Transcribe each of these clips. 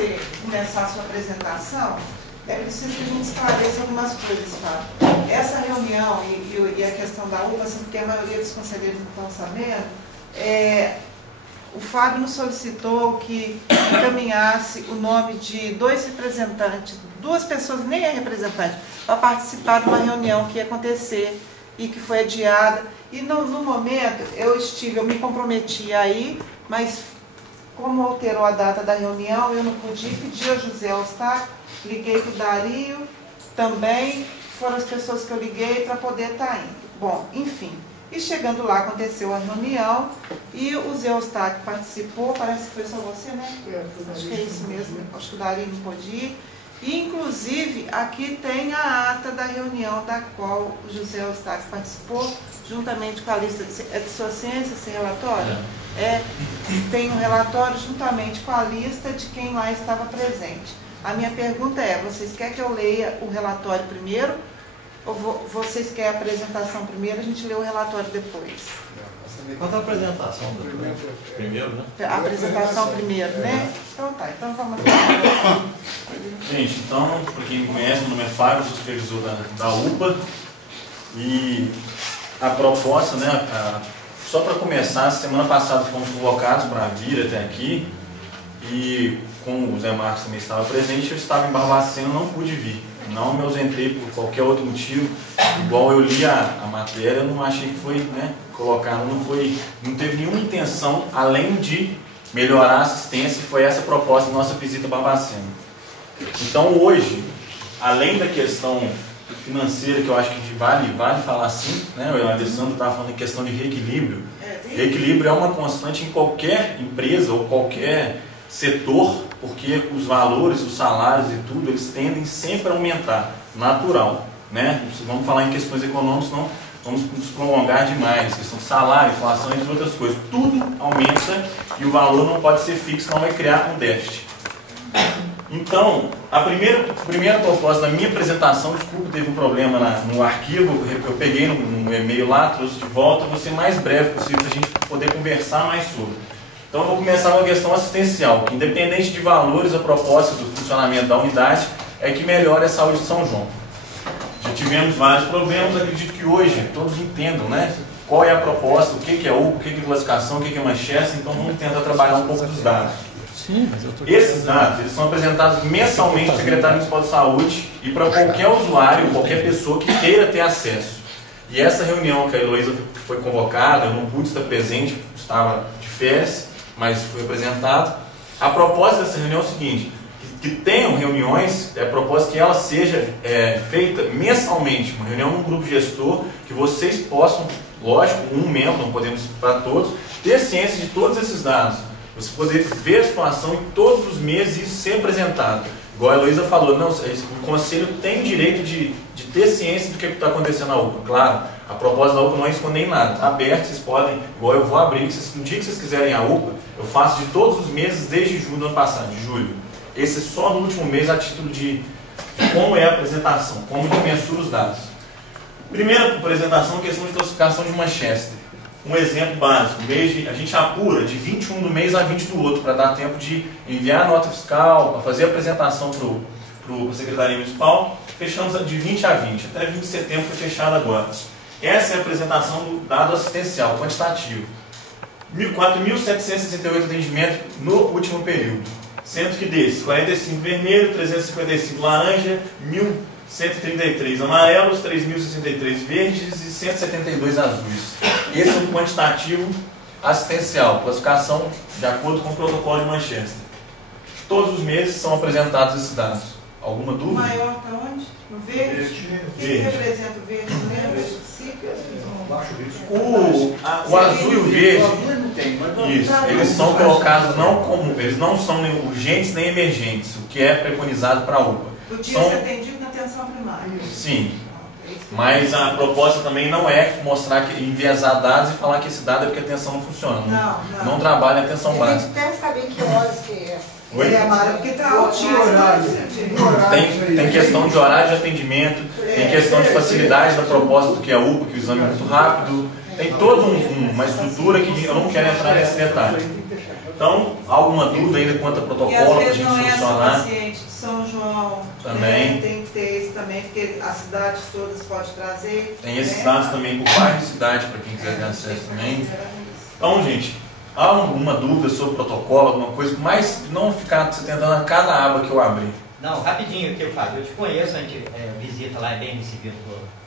Você começar a sua apresentação, é preciso que a gente esclareça algumas coisas, Fábio. Essa reunião e a questão da UPA, assim, porque a maioria dos conselheiros não estão sabendo, o Fábio nos solicitou que encaminhasse o nome de 2 representantes, 2 pessoas, nem é representante, para participar de uma reunião que ia acontecer e que foi adiada. E no momento eu me comprometi aí, mas como alterou a data da reunião, eu não pude pedir ao José Eustáquio, liguei para o Dario também, foram as pessoas que eu liguei para poder estar indo. Bom, enfim, e chegando lá aconteceu a reunião e o Zé Eustáquio participou, parece que foi só você, né? Acho que é isso mesmo, acho que o Dario não pôde ir. E, inclusive, aqui tem a ata da reunião da qual o José Eustáquio participou, juntamente com a lista de sua ciência, sem relatório? Tem um relatório juntamente com a lista de quem lá estava presente. A minha pergunta é, vocês querem que eu leia o relatório primeiro? Ou vocês querem a apresentação primeiro, a gente lê o relatório depois? Quanto à apresentação do primeiro, né? A apresentação primeiro, né? Então tá, então vamos lá. Gente, então, para quem me conhece, meu nome é Fábio, sou supervisor da UPA. E a proposta, né, só para começar, semana passada fomos convocados para vir até aqui. E como o Zé Marcos também estava presente, eu estava em Barbacena e não pude vir. Não me ausentei por qualquer outro motivo. Igual eu li a matéria, eu não achei que foi, né, colocado, não teve nenhuma intenção além de melhorar a assistência, e foi essa a proposta da nossa visita a Barbacena. Então hoje, além da questão financeira, que eu acho que vale falar assim, né, o Alessandro estava falando em questão de reequilíbrio. Reequilíbrio é uma constante em qualquer empresa ou qualquer setor, porque os valores, os salários e tudo, eles tendem sempre a aumentar, natural, né? Vamos falar em questões econômicas, não vamos nos prolongar demais, questão de salário, inflação, entre outras coisas, tudo aumenta e o valor não pode ser fixo, não vai criar um déficit. Então, a primeira proposta da minha apresentação, desculpa, teve um problema no arquivo, eu peguei no e-mail lá, trouxe de volta, vou ser mais breve possível para a gente poder conversar mais sobre. Então eu vou começar com a questão assistencial, que independente de valores, a proposta do funcionamento da unidade é que melhore a saúde de São João. Já tivemos vários problemas, acredito que hoje todos entendam, né, qual é a proposta, o que é UPA, o que é classificação, o que é Manchester, então vamos tentar trabalhar um pouco dos dados. Esses dados eles são apresentados mensalmente ao Secretário Municipal de Saúde e para qualquer usuário, qualquer pessoa que queira ter acesso. E essa reunião que a Heloísa foi convocada, eu não pude estar presente, estava de férias, mas foi apresentado. A proposta dessa reunião é o seguinte, que tenham reuniões, a proposta que ela seja feita mensalmente, uma reunião num grupo gestor, que vocês possam, lógico, um membro, não podemos para todos, ter ciência de todos esses dados. Você poder ver a situação em todos os meses e isso ser apresentado. Igual a Heloísa falou, não, o Conselho tem direito de ter ciência do que está acontecendo na UPA. Claro, a proposta da UPA não é esconder em nada, está aberto, vocês podem, igual eu vou abrir, no dia que vocês quiserem a UPA, eu faço de todos os meses desde julho do ano passado, de julho. Esse só no último mês a título de como é a apresentação, como que mensura os dados. Primeira apresentação, questão de classificação de Manchester. Um exemplo básico, a gente apura de 21 do mês a 20 do outro, para dar tempo de enviar a nota fiscal, para fazer a apresentação para a Secretaria Municipal. Fechamos de 20 a 20, até 20 de setembro foi fechado agora. Essa é a apresentação do dado assistencial, quantitativo. 4.768 atendimentos no último período, sendo que desses, 45 vermelho, 355 laranja, 1.133 amarelos, 3.063 verdes e 172 azuis. Esse é o quantitativo assistencial, classificação de acordo com o protocolo de Manchester. Todos os meses são apresentados esses dados. Alguma dúvida? O maior está onde? No verde? O que representa o verde? O azul e o verde, isso, eles são colocados eles não são nem urgentes nem emergentes, o que é preconizado para a UPA. Podia ser atendido na atenção primária. Sim. Mas a proposta também não é mostrar que enviesar dados e falar que esse dado é porque a atenção não funciona. Não trabalha a atenção básica. A gente quer saber que horas que é. Porque está altinho. Tem questão de horário de atendimento, tem questão de facilidade da proposta do que é a UPA, que o exame é muito rápido. Tem toda uma estrutura que eu não quero entrar nesse detalhe. Então, alguma dúvida ainda quanto a protocolo para a gente não é só solucionar? paciente de São João, Também. né? Tem que ter isso também, porque as cidades todas podem trazer. Tem esses né? dados também por bairro e cidade, para quem quiser ter acesso também. Então, gente, há alguma dúvida sobre o protocolo, alguma coisa, mas não ficar se tentando a cada aba que eu abrir. Não, rapidinho que eu faço. Eu te conheço, a gente visita lá, é bem recebido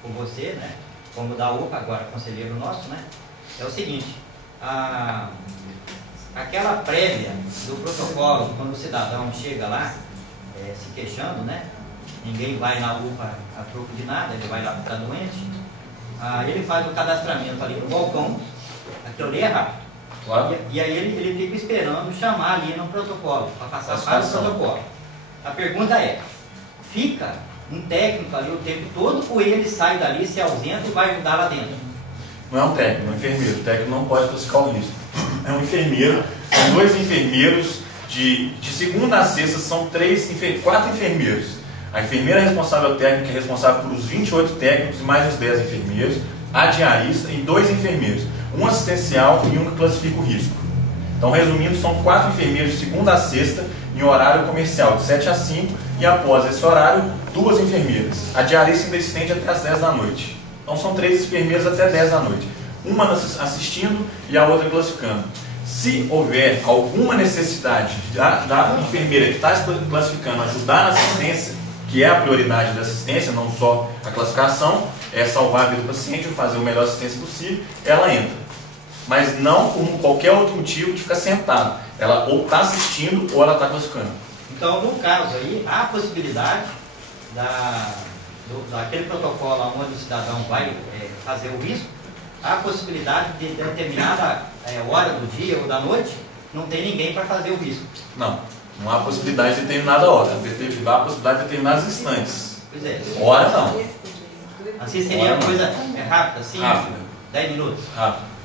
por você, né? Como da UPA, agora conselheiro nosso, né? É o seguinte, aquela prévia do protocolo, quando o cidadão chega lá, se queixando, né? Ninguém vai na UPA a troco de nada, ele vai lá para estar doente. Ele faz o cadastramento ali no balcão, aquilo ali é rápido. Claro. E aí ele fica esperando chamar ali no protocolo, para passar para o protocolo. A pergunta é, fica um técnico ali o tempo todo ou ele sai dali, se ausenta e vai ajudar lá dentro? Não é um técnico, é um enfermeiro. O técnico não pode classificar o risco. É um enfermeiro, são 2 enfermeiros, de segunda a sexta são 4 enfermeiros. A enfermeira responsável técnica é responsável por os 28 técnicos e mais os 10 enfermeiros, a diarista e 2 enfermeiros, um assistencial e um que classifica o risco. Então, resumindo, são 4 enfermeiros de segunda a sexta em horário comercial, de 7 a 5, e após esse horário, 2 enfermeiras. A diarista ainda estende até as 10 da noite. Então, são 3 enfermeiras até 10 da noite. Uma assistindo e a outra classificando. Se houver alguma necessidade da enfermeira que está classificando ajudar na assistência, que é a prioridade da assistência, não só a classificação, é salvar a vida do paciente, fazer a melhor assistência possível, ela entra. Mas não por qualquer outro motivo de ficar sentada. Ela ou está assistindo ou ela está classificando. Então, no caso aí, há a possibilidade daquele protocolo onde o cidadão vai fazer o risco, há a possibilidade de determinada hora do dia ou da noite, não tem ninguém para fazer o risco. Não há possibilidade de determinada hora, há a possibilidade de determinados instantes. Pois é. Hora não. Assim seria uma coisa rápida, assim? Rápida. 10 minutos? Rápido.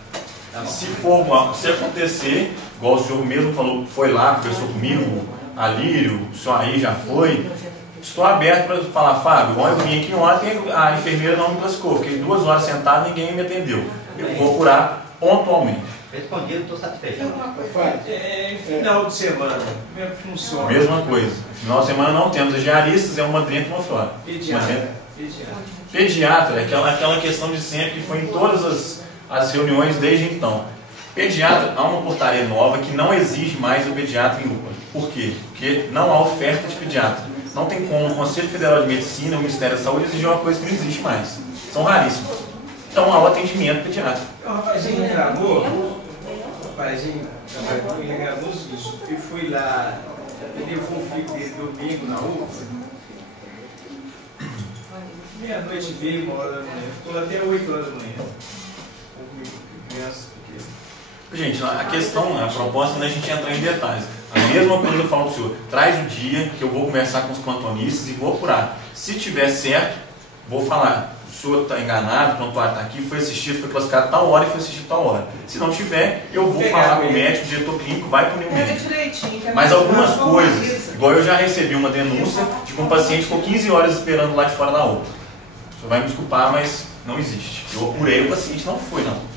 Tá bom. Se acontecer, igual o senhor mesmo falou, foi lá, conversou comigo, Alírio, o senhor aí já foi, estou aberto para falar, Fábio, eu vim aqui ontem, a enfermeira não me classificou, fiquei 2 horas sentado, ninguém me atendeu. Eu vou curar pontualmente. Respondido, estou satisfeito. Final de semana, como é que funciona? Mesma coisa. Final de semana não temos as diaristas, é uma dentro e uma fora. Pediatra é aquela questão de sempre que foi em todas as reuniões desde então. Pediatra, há uma portaria nova que não exige mais o pediatra em UPA. Por quê? Porque não há oferta de pediatra. Não tem como o Conselho Federal de Medicina, o Ministério da Saúde exigir uma coisa que não existe mais. São raríssimos. Então há o atendimento pediátrico. O rapazinho reclamou, isso, e fui lá, ele levou o filho dele domingo na UPA. Meia-noite veio, 1 hora da manhã, ficou até 8 horas da manhã. Criança pequena. Gente, a questão, a proposta não é a gente entrar em detalhes. A mesma coisa eu falo para o senhor, traz o dia que eu vou conversar com os plantonistas e vou apurar. Se tiver certo, vou falar, o senhor está enganado, o prontuário está aqui, foi assistido, foi classificado tal hora e foi assistido tal hora. Se não tiver, eu vou falar com o médico, o diretor clínico, vai punir o médico. Mas algumas coisas, igual eu já recebi uma denúncia de que um paciente ficou 15 horas esperando lá de fora da UPA. O senhor vai me desculpar, mas não existe. Eu apurei o paciente, não foi não.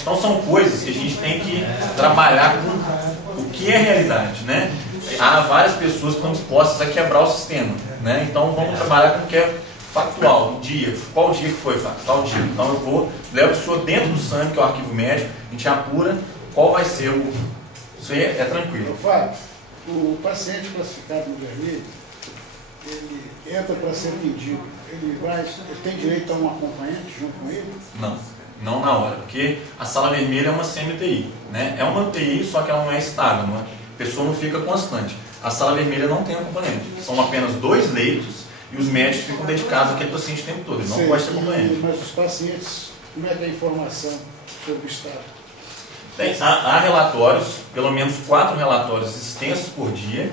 Então são coisas que a gente tem que trabalhar com o que é realidade, né? Há várias pessoas que estão dispostas a quebrar o sistema, né? Então vamos trabalhar com o que é factual, o dia, qual dia que foi, qual dia. Então eu levo a pessoa dentro do SAMI, que é o arquivo médico, a gente apura qual vai ser o... Isso aí é tranquilo. Fábio, o paciente classificado no vermelho, ele entra para ser atendido, ele tem direito a um acompanhante junto com ele? Não na hora, porque a sala vermelha é uma semi-UTI, né? É uma UTI, só que ela não é estável, a pessoa não fica constante. A sala vermelha não tem acompanhante, são apenas 2 leitos e os médicos ficam dedicados àquele paciente o tempo todo, ele não pode ter acompanhante. Mas os pacientes, como é que é a informação sobre o estado? Há relatórios, pelo menos 4 relatórios extensos por dia,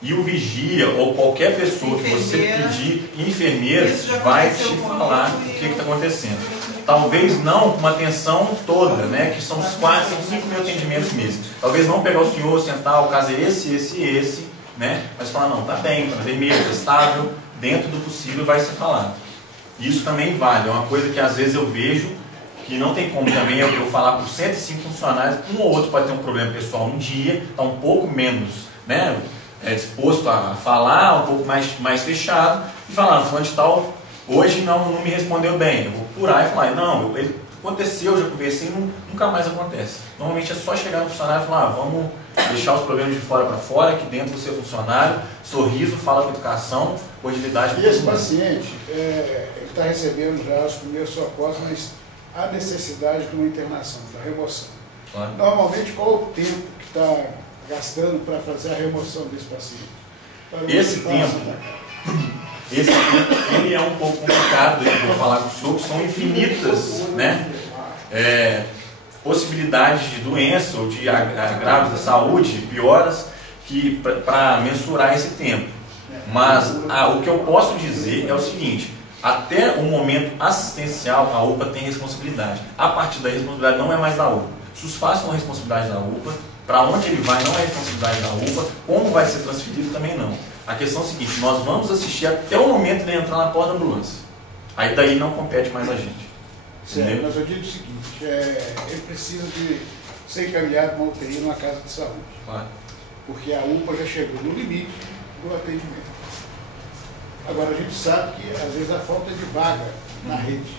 e o vigia ou qualquer pessoa que você pedir, enfermeira, vai te falar o que está acontecendo. Talvez não uma atenção toda, né? Que são 5 mil atendimentos mesmo. Talvez não pegar o senhor, sentar, o caso é esse, né? Mas falar, não, tá bem, está vermelho, está estável, dentro do possível vai ser falado. Isso também vale, é uma coisa que às vezes eu vejo que não tem como também eu falar por 105 funcionários, um ou outro pode ter um problema pessoal um dia, está um pouco menos, né, disposto a falar, um pouco mais fechado, e falar, fulano de tal, hoje não me respondeu bem, eu vou apurar e falar, não, ele aconteceu, já conversei, nunca mais acontece. Normalmente é só chegar no funcionário e falar, vamos deixar os problemas de fora para fora, aqui dentro você é funcionário, sorriso, fala com educação, cordialidade. E esse paciente, ele está recebendo já os primeiros socorros, mas há necessidade de uma internação, da remoção. Claro. Normalmente, qual o tempo que está gastando para fazer a remoção desse paciente? Esse tempo, ele é um pouco complicado, eu vou falar com o senhor, que são infinitas, né, possibilidades de doença ou de agravos da saúde, pioras, para mensurar esse tempo. Mas o que eu posso dizer é o seguinte, até o momento assistencial, a UPA tem responsabilidade. A partir daí, a responsabilidade não é mais da UPA. Se os fatos são responsabilidade da UPA, para onde ele vai não é responsabilidade da UPA, como vai ser transferido também não. A questão é a seguinte, nós vamos assistir até o momento de entrar na porta da ambulância. Aí daí não compete mais a gente. Certo, mas eu digo o seguinte, ele precisa de ser encaminhado para uma UTI numa casa de saúde. Claro. Porque a UPA já chegou no limite do atendimento. Agora, a gente sabe que, às vezes, a falta de vaga na rede.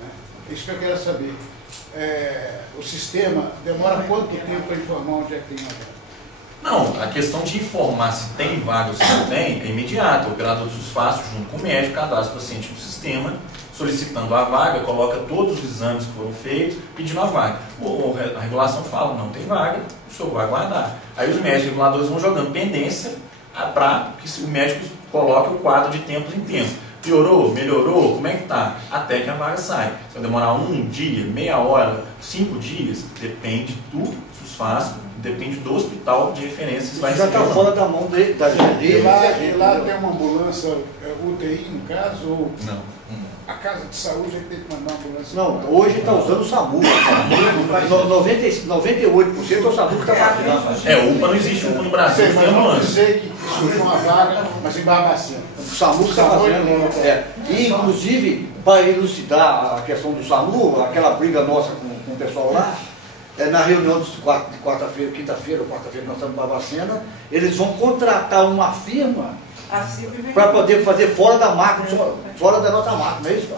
Né? Isso que eu quero saber. O sistema demora quanto tempo para informar onde é que tem uma vaga? Não, a questão de informar se tem vaga ou se não tem é imediata. O operador do SUSFACE, junto com o médico, cadastra o paciente no sistema, solicitando a vaga, coloca todos os exames que foram feitos, pedindo a vaga. A regulação fala, não tem vaga, o senhor vai aguardar. Aí os médicos reguladores vão jogando pendência para que o médico coloque o quadro de tempos em tempo. Piorou? Melhorou? Como é que está? Até que a vaga sai. Se vai demorar 1 dia, meia hora, 5 dias, depende do SUSFACE, depende do hospital de referência. Já está fora da mão dele. E lá tem uma ambulância UTI, no caso? Ou não. A casa de saúde é que tem que mandar uma ambulância? Não, hoje está usando o SAMU. 98% é o SAMU que está fazendo. UPA não existe UPA no Brasil, mas tem não ambulância. sei que surgiu uma vaga, mas em Barbacena. O SAMU está fazendo. E, inclusive, para elucidar a questão do SAMU, aquela briga nossa com o pessoal lá, na reunião de quarta-feira, quinta-feira ou quarta-feira, nós estamos em Barbacena, eles vão contratar uma firma para poder fazer fora da máquina, fora da nossa máquina, não é isso?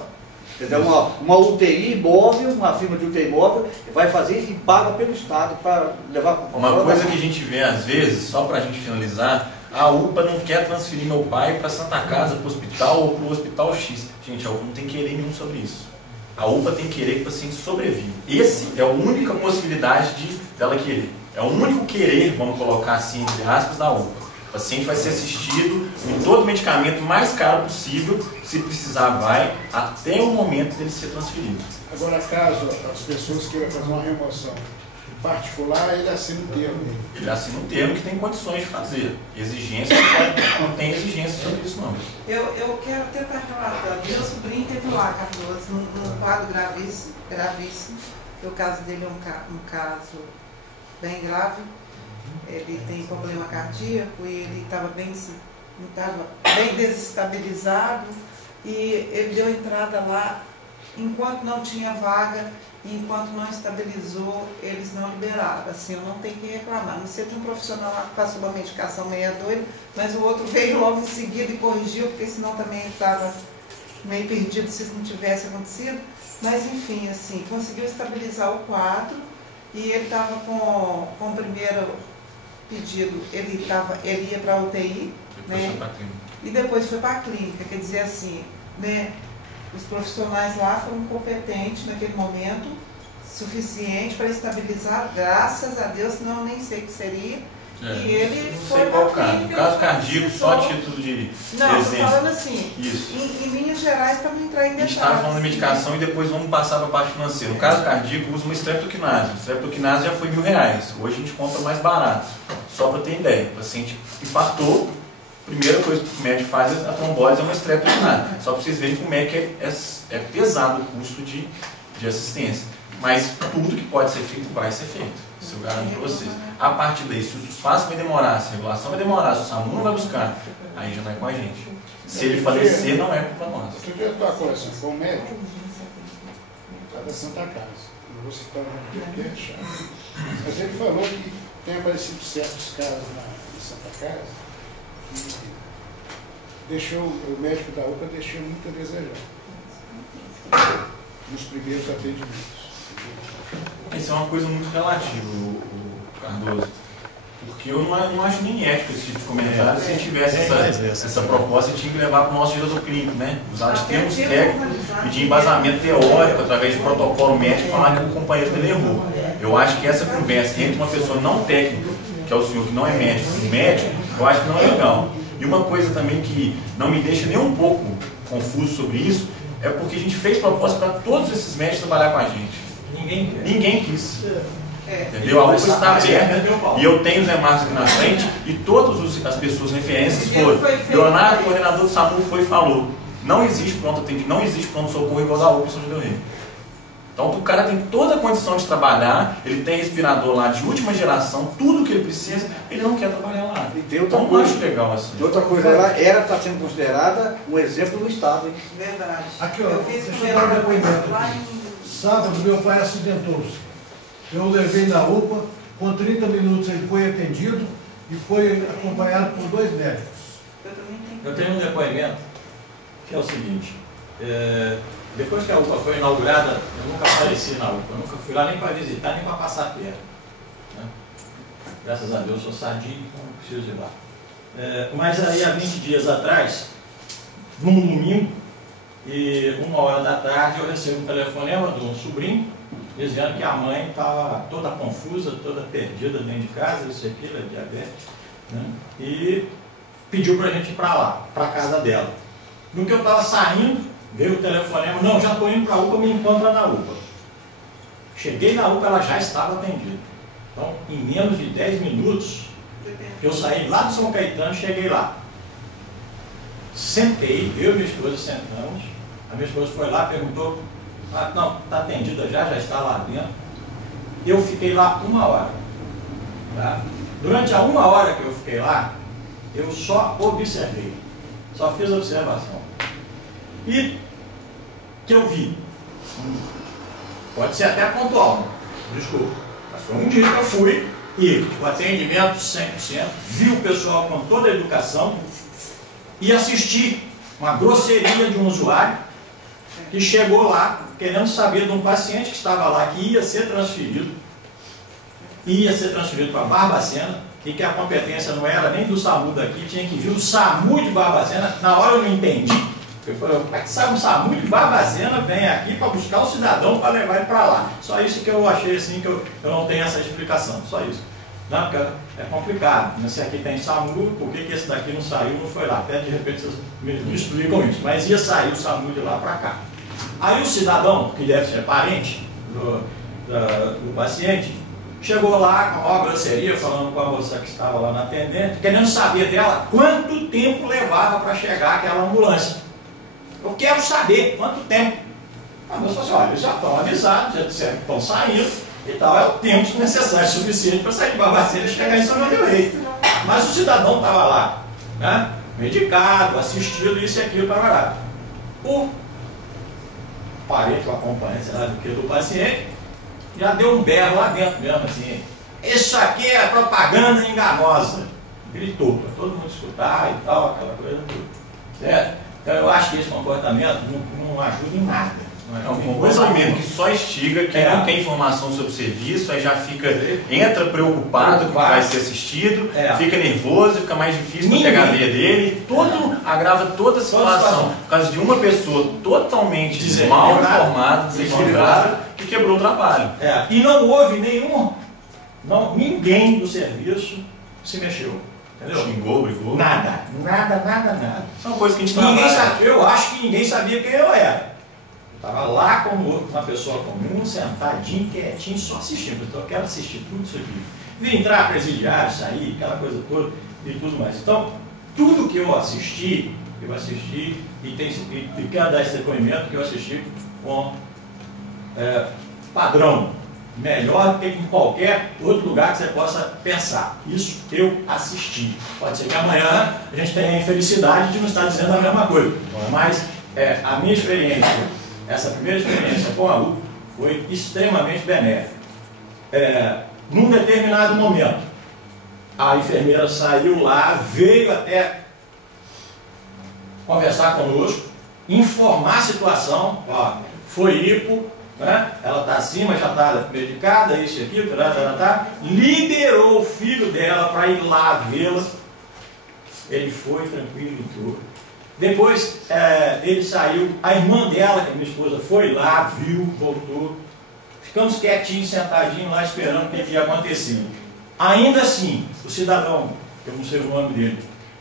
Quer dizer, uma UTI móvel, uma firma de UTI móvel, vai fazer e paga pelo Estado para levar para uma coisa que a gente vê às vezes, só para a gente finalizar, a UPA não quer transferir meu pai para Santa Casa, para o hospital ou para o hospital X. Gente, a UPA não tem querer nenhum sobre isso. A UPA tem que querer que o paciente sobreviva. Esse é a única possibilidade dela querer. É o único querer, vamos colocar assim, entre aspas, da UPA. O paciente vai ser assistido em todo o medicamento mais caro possível, se precisar vai, até o momento dele ser transferido. Agora, caso as pessoas queiram fazer uma remoção particular, ele assina um termo. Ele assina um termo que tem condições de fazer. Exigência, não tem exigência sobre isso não. Eu quero até estar relatando. Meu sobrinho teve lá, Cardoso, num quadro gravíssimo. O caso dele é um caso bem grave. Ele tem problema cardíaco e ele estava bem desestabilizado e ele deu entrada lá enquanto não tinha vaga e enquanto não estabilizou, eles não liberaram. Assim, eu não tenho que reclamar. Não sei, tem um profissional lá que passou uma medicação meia doida, mas o outro veio logo em seguida e corrigiu, porque senão também ele estava meio perdido se isso não tivesse acontecido. Mas enfim, assim, conseguiu estabilizar o quadro e ele estava com o primeiro pedido, ele ia para a UTI, né? E depois foi para a clínica, quer dizer assim, né? Os profissionais lá foram competentes naquele momento, suficiente para estabilizar, graças a Deus, senão eu nem sei o que seria. E ele foi para a clínica. No caso cardíaco, só a título de não, estou falando assim, isso. Em linhas gerais, para não entrar em detalhes. A gente estava falando da medicação e depois vamos passar para a parte financeira. No caso cardíaco, usa uma streptokinase. O streptokinase já foi R$1.000. Hoje a gente compra mais barato. Só para ter ideia, o paciente infartou, a primeira coisa que o médico faz é a trombose, é uma streptokinase. Só para vocês verem como é que é pesado o custo de assistência. Mas tudo que pode ser feito, vai ser feito. Isso eu garanto para vocês. A partir daí, se o SUSFACE vai demorar, se a regulação vai demorar, se o SAMU não vai buscar, aí já não é com a gente. Se ele falecer, não é culpa nossa. Outro dia eu estava conversando com um médico, da Santa Casa. Não vou citar o nome dele, porque é chato. Mas ele falou que tem aparecido certos casos na Santa Casa que deixou, o médico da UPA deixou muito a desejar nos primeiros atendimentos. Isso é uma coisa muito relativa, o Cardoso. Porque eu não acho nem ético esse tipo de comentário. Se tivesse essa proposta, tinha que levar para o nosso diretor clínico, né? Usar de termos técnicos e de embasamento teórico, através de protocolo médico, falar que o companheiro dele errou. Eu acho que essa conversa entre uma pessoa não técnica, que é o senhor que não é médico, e médico, eu acho que não é legal. E uma coisa também que não me deixa nem um pouco confuso sobre isso, é porque a gente fez proposta para todos esses médicos trabalhar com a gente. Ninguém quis. Entendeu? A UPA está aberta e eu tenho os remarcos aqui na frente e todas as pessoas referências foram. Leonardo, coordenador do SAMU, foi e falou: não existe pronto-socorro igual da UPA em São João del Rei. Então o cara tem toda a condição de trabalhar, ele tem respirador lá de última geração, tudo que ele precisa, ele não quer trabalhar lá. E tem outra então coisa, eu acho legal assim. Tem outra coisa, ela está sendo considerada um exemplo no Estado. Hein? Verdade. Aqui, ó, deixa eu dar um depoimento aqui. Sábado, meu pai acidentou-se. Eu o levei na UPA, com 30 minutos ele foi atendido e foi acompanhado por 2 médicos. Eu tenho um depoimento que é o seguinte: depois que a UPA foi inaugurada, eu nunca apareci na UPA, eu nunca fui lá nem para visitar, nem para passar perto. Né? Graças a Deus, eu sou sadio, então não preciso ir lá. Mas aí, há 20 dias atrás, num domingo, e 1h da tarde, eu recebo um telefonema de um sobrinho, dizendo que a mãe estava toda confusa, toda perdida dentro de casa, isso e aquilo, é diabetes, né? E pediu para a gente ir para lá, para a casa dela. No que eu estava saindo, veio o telefonema: não, já estou indo para a UPA, me encontra na UPA. Cheguei na UPA, ela já estava atendida. Então, em menos de 10 minutos, eu saí lá de São Caetano, cheguei lá. Sentei, eu e minha esposa sentamos, a minha esposa foi lá, perguntou: ah, não, está atendida já está lá dentro. Eu fiquei lá 1 hora. Tá? Durante a 1 hora que eu fiquei lá, eu só observei, só fiz observação. E que eu vi, pode ser até pontual, desculpa, mas foi um dia que eu fui e o atendimento 100%, vi o pessoal com toda a educação e assisti uma grosseria de um usuário que chegou lá querendo saber de um paciente que estava lá, que ia ser transferido para Barbacena, e que a competência não era nem do SAMU daqui, tinha que vir o SAMU de Barbacena. Na hora eu não entendi. Eu falei: como é que sabe um SAMU de Barbacena vem aqui para buscar o cidadão para levar ele para lá? Só isso que eu achei assim, que eu não tenho essa explicação, só isso. Não, porque é complicado. Se aqui tem SAMU, por que esse daqui não saiu, não foi lá? Até de repente vocês me explicam isso. Mas ia sair o SAMU de lá para cá. Aí o cidadão, que deve ser parente do paciente, chegou lá com a maior grosseria, falando com a moça que estava lá na atendente, querendo saber dela quanto tempo levava para chegar aquela ambulância. Eu quero saber quanto tempo. A moça falou assim: olha, eles já estão avisados, já disseram que estão saindo e tal, é o tempo necessário, suficiente para sair de Barbacena e chegar em São João del Rei. Mas o cidadão estava lá, né, medicado, assistido, isso e aquilo, para lá. O parente, o acompanhante, sei lá do que, do paciente, já deu um berro lá dentro mesmo, assim: isso aqui é propaganda enganosa. Gritou para todo mundo escutar e tal, aquela coisa toda. Certo? Então eu acho que esse comportamento não ajuda em nada. É um comportamento que só instiga, que não tem informação sobre o serviço, aí já entra preocupado que vai ser assistido, fica nervoso, fica mais difícil para pegar a veia dele, agrava toda a situação, por causa de uma pessoa totalmente mal informada, desequilibrada, que quebrou o trabalho. E não houve ninguém do serviço se mexeu. Entendeu? Xingou, brigou? Nada. São coisas que a gente eu acho que ninguém sabia quem eu era. Estava lá como uma pessoa comum, sentadinho, quietinho, só assistindo. Então eu quero assistir tudo isso aqui. Vi entrar presidiário, sair, aquela coisa toda e tudo mais. Então, tudo que eu assisti e quero dar esse depoimento que eu assisti com padrão. Melhor do que em qualquer outro lugar que você possa pensar. Isso eu assisti. Pode ser que amanhã a gente tenha a infelicidade de não estar dizendo a mesma coisa. Mas a minha experiência, essa primeira experiência com a UPA, foi extremamente benéfico. Num determinado momento, a enfermeira saiu lá, veio até conversar conosco, informar a situação, ó, foi hipo, né? Ela está acima, já está medicada, isso e aquilo, liberou o filho dela para ir lá vê-la. Ele foi tranquilo, entrou. Depois ele saiu, a irmã dela, que é minha esposa, foi lá, viu, voltou. Ficamos quietinhos, sentadinhos lá, esperando o que ia acontecer. Ainda assim, o cidadão, eu não sei o nome dele,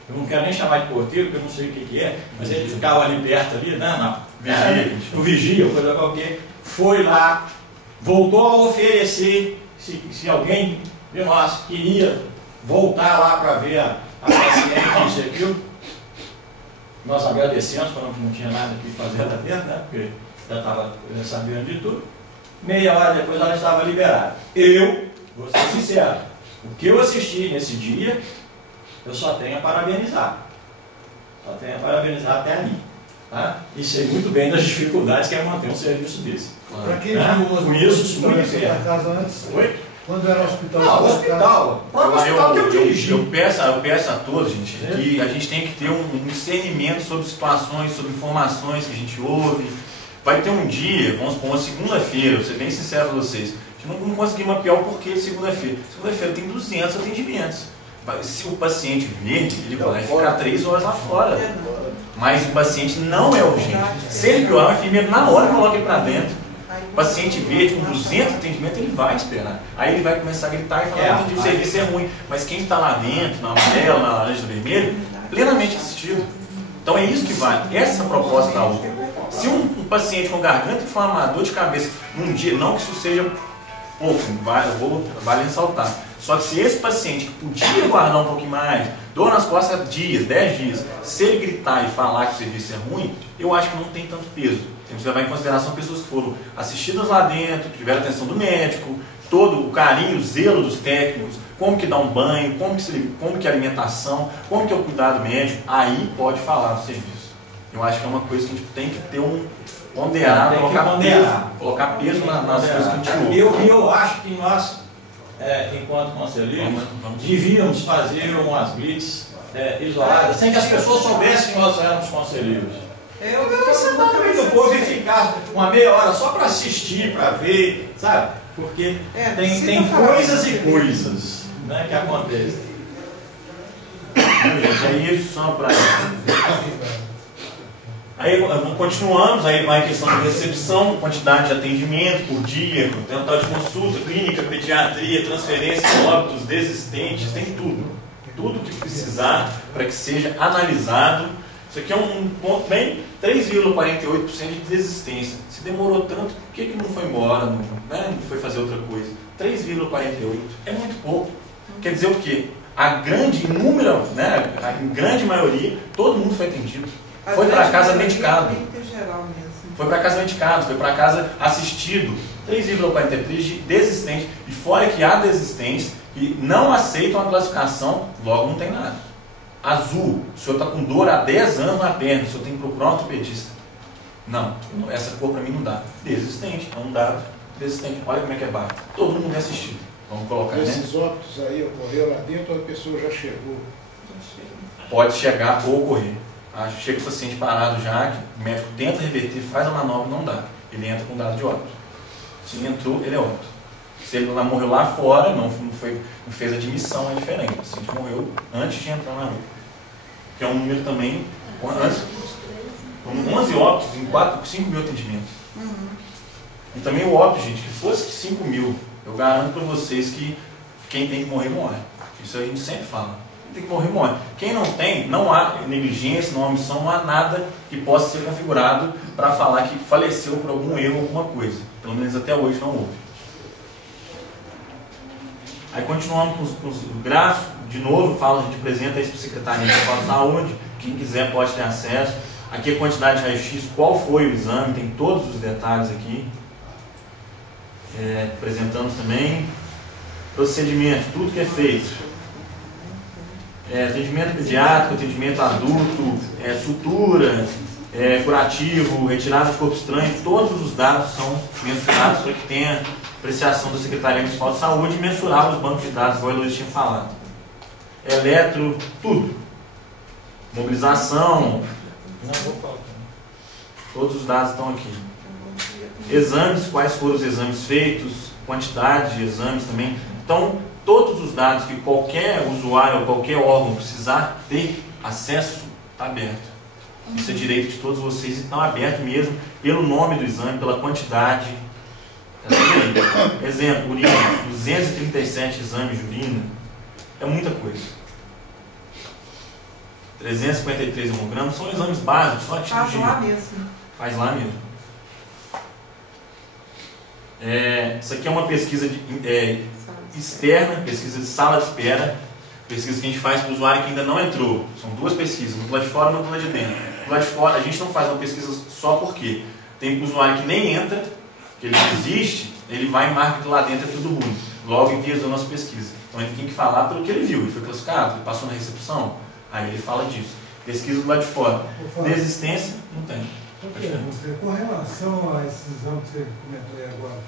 eu não quero nem chamar de porteiro, porque eu não sei o que é, mas ele ficava ali perto, ali, né, no vigia, coisa qualquer, foi lá, voltou a oferecer, se alguém de nós queria voltar lá para ver a paciente, isso e aquilo. Nós agradecemos, falando que não tinha nada que fazer lá dentro, né, porque já estava sabendo de tudo. Meia hora depois ela estava liberada. Eu, vou ser sincero, o que eu assisti nesse dia, eu só tenho a parabenizar. Só tenho a parabenizar até ali. Tá? E sei muito bem das dificuldades que é manter um serviço desse. Para quem viu o hospital da casa antes, Oi? Quando era o hospital? Não, o hospital. O hospital que eu dirigi. Eu peço a todos, gente, que a gente tem que ter um discernimento sobre situações, sobre informações que a gente ouve. Vai ter um dia, vamos supor, uma segunda-feira, vou ser bem sincero com vocês, a gente não conseguiu mapear o porquê de segunda-feira. Segunda-feira tem 200 atendimentos. Se o paciente verde, ele vai ficar 3 horas lá fora. Mas o paciente não é urgente. Se ele piorar, o enfermeiro na hora coloca ele para dentro. O paciente verde com 200 atendimentos, ele vai esperar. Aí ele vai começar a gritar e falar que o serviço é ruim. Mas quem está lá dentro, na amarela, na laranja, no vermelho, plenamente assistido. Então é isso que vale. Essa é a proposta da UPA. Se um paciente com garganta inflamada, dor de cabeça, num dia, não que isso seja pouco, vale ressaltar. Só que se esse paciente que podia guardar um pouquinho mais, dor nas costas dias, 10 dias, se ele gritar e falar que o serviço é ruim, eu acho que não tem tanto peso. Temos que levar em consideração pessoas que foram assistidas lá dentro, que tiveram atenção do médico, todo o carinho, o zelo dos técnicos, como que dá um banho, como que é a alimentação, como que é o cuidado médico, aí pode falar do serviço. Eu acho que é uma coisa que a gente tem que ter ponderar, colocar peso nas coisas que a gente ouve. Eu acho que nós, enquanto conselheiros, devíamos fazer umas blitz isoladas, sem que as pessoas soubessem que nós éramos conselheiros. O povo ficar uma meia hora só para assistir, para ver, sabe? Porque tem coisas e coisas, né, que acontecem. É isso, só para... Aí continuamos, aí vai a questão de recepção, quantidade de atendimento por dia, total de consulta, clínica, pediatria, transferência, óbitos, desistentes, tem tudo. Tudo que precisar para que seja analisado. Isso aqui é um ponto bem, 3,48% de desistência. Se demorou tanto, por que não foi embora, não foi fazer outra coisa? 3,48% é muito pouco. Quer dizer o quê? A grande maioria, todo mundo foi atendido. Foi para casa medicado. Foi para casa medicado, foi para casa assistido. 3,43% de desistente. E fora que há desistentes que não aceitam a classificação, logo não tem nada. Azul, o senhor está com dor há 10 anos na perna, o senhor tem que procurar um ortopedista. Não, essa cor para mim não dá. Desistente, é um dado. Desistente, olha como é que é baixo. Todo mundo é assistido. Vamos colocar, né? Esses óbitos aí ocorreram lá dentro ou a pessoa já chegou? Pode chegar ou ocorrer. Chega o paciente parado já, que o médico tenta reverter, faz a manobra, não dá. Ele entra com dado de óbito. Se ele entrou, ele é óbito. Se ele morreu lá fora, não fez admissão, é diferente. O paciente morreu antes de entrar na rua. Que é um número também, antes, 11 óbitos em 5 mil atendimentos. E também o óbito, gente, que fosse 5 mil, eu garanto para vocês que quem tem que morrer, morre. Isso a gente sempre fala. Tem que morrer, morre. Quem não tem, não há negligência, não há omissão, não há nada que possa ser configurado para falar que faleceu por algum erro, alguma coisa. Pelo menos até hoje não houve. Aí continuamos com os gráficos, de novo, a gente apresenta isso para o Secretaria de Saúde, quem quiser pode ter acesso. Aqui a quantidade de raio-x, qual foi o exame, tem todos os detalhes aqui. Apresentamos também procedimentos, tudo que é feito. Atendimento pediátrico, atendimento adulto, sutura, curativo, retirada de corpo estranho, todos os dados são mensurados para que tenha apreciação da Secretaria Municipal de Saúde e mensurar os bancos de dados, igual a Luiz tinha falado. Eletro, tudo. Mobilização, todos os dados estão aqui. Exames, quais foram os exames feitos, quantidade de exames também. Então, todos os dados que qualquer usuário ou qualquer órgão precisar ter acesso, está aberto. Isso é direito de todos vocês e está aberto mesmo pelo nome do exame, pela quantidade. Exemplo, urina, 237 exames de urina é muita coisa. 353 hemogramas são exames básicos, só tipo Faz de... lá mesmo. Faz lá mesmo. Isso aqui é uma pesquisa externa, pesquisa de sala de espera, pesquisa que a gente faz para o usuário que ainda não entrou. São duas pesquisas, uma do lado de fora e uma do lado de dentro. Do lado de fora a gente não faz uma pesquisa só porque tem um usuário que nem entra, que ele desiste, ele vai e marca que lá dentro é tudo ruim. Logo envia a nossa pesquisa. Então ele tem que falar pelo que ele viu, ele foi classificado, ele passou na recepção, aí ele fala disso. Pesquisa do lado de fora. Desistência, não tem. Com relação a esses exames que você comentou aí agora,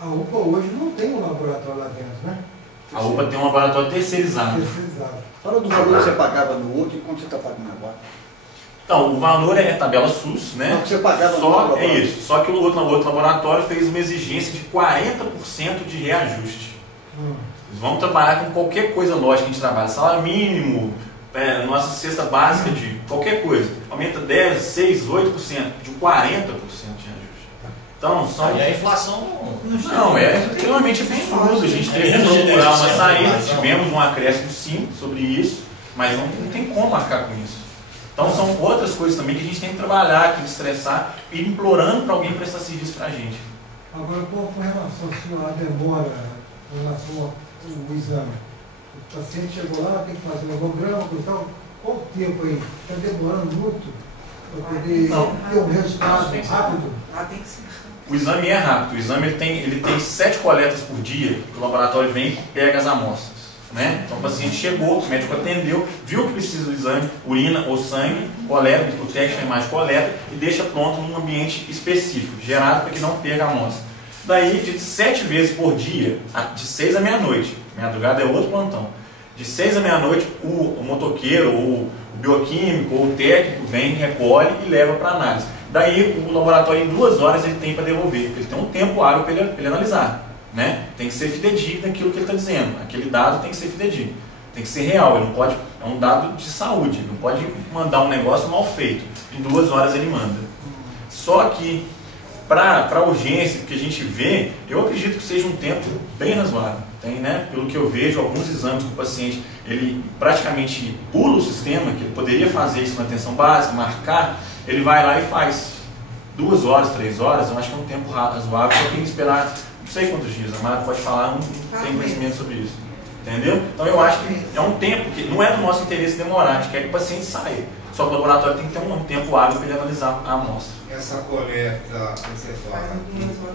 a UPA hoje não tem um laboratório lá dentro, né? A UPA tem um laboratório terceirizado. Fala do valor que você pagava no outro e quanto você está pagando agora. Então, o valor é tabela SUS, né? Não, que você pagava só é isso. Só que o outro laboratório fez uma exigência de 40% de reajuste. Vamos trabalhar com qualquer coisa lógica que a gente trabalha. Salário mínimo, nossa cesta básica de qualquer coisa. Aumenta 10, 6, 8%, de 40% de reajuste. Então, são... E a inflação não, é extremamente absurdo. A gente teve que procurar uma saída, tivemos um acréscimo sim sobre isso, mas não tem como marcar com isso. Então são outras coisas também que a gente tem que trabalhar, tem que estressar e implorando para alguém prestar serviço para a gente. Agora, com relação à demora em relação ao exame, o paciente chegou lá, tem que fazer um hemograma e tal, qual o tempo aí? Está demorando muito para poder ter um resultado rápido? O exame é rápido, o exame ele tem 7 coletas por dia, que o laboratório vem e pega as amostras. Né? Então o paciente chegou, o médico atendeu, viu que precisa do exame, urina ou sangue, coleta, o técnico de imagem coleta e deixa pronto num ambiente específico, gerado para que não perca a amostra. Daí, de 7 vezes por dia, de 6 à meia-noite, madrugada é outro plantão, de 6 à meia-noite o motoqueiro, ou o bioquímico, ou o técnico vem, recolhe e leva para análise. Daí o laboratório em 2 horas ele tem para devolver, porque ele tem um tempo hábil para ele analisar. Né? Tem que ser fidedigno naquilo que ele está dizendo. Aquele dado tem que ser fidedigno, tem que ser real. Ele não pode, é um dado de saúde, ele não pode mandar um negócio mal feito. Em 2 horas ele manda. Só que para urgência, que a gente vê, eu acredito que seja um tempo bem razoável. Tem, né? Pelo que eu vejo, alguns exames que o paciente ele praticamente pula o sistema, que ele poderia fazer isso na atenção básica, marcar, ele vai lá e faz. 2 horas, 3 horas, eu acho que é um tempo razoável para quem esperar. Não sei quantos dias, a Mara pode falar, não tem conhecimento sobre isso. Entendeu? Então eu acho que é um tempo que não é do nosso interesse demorar, a gente quer que o paciente saia. Só que o laboratório tem que ter um tempo hábil para ele analisar a amostra. Essa coleta que você fala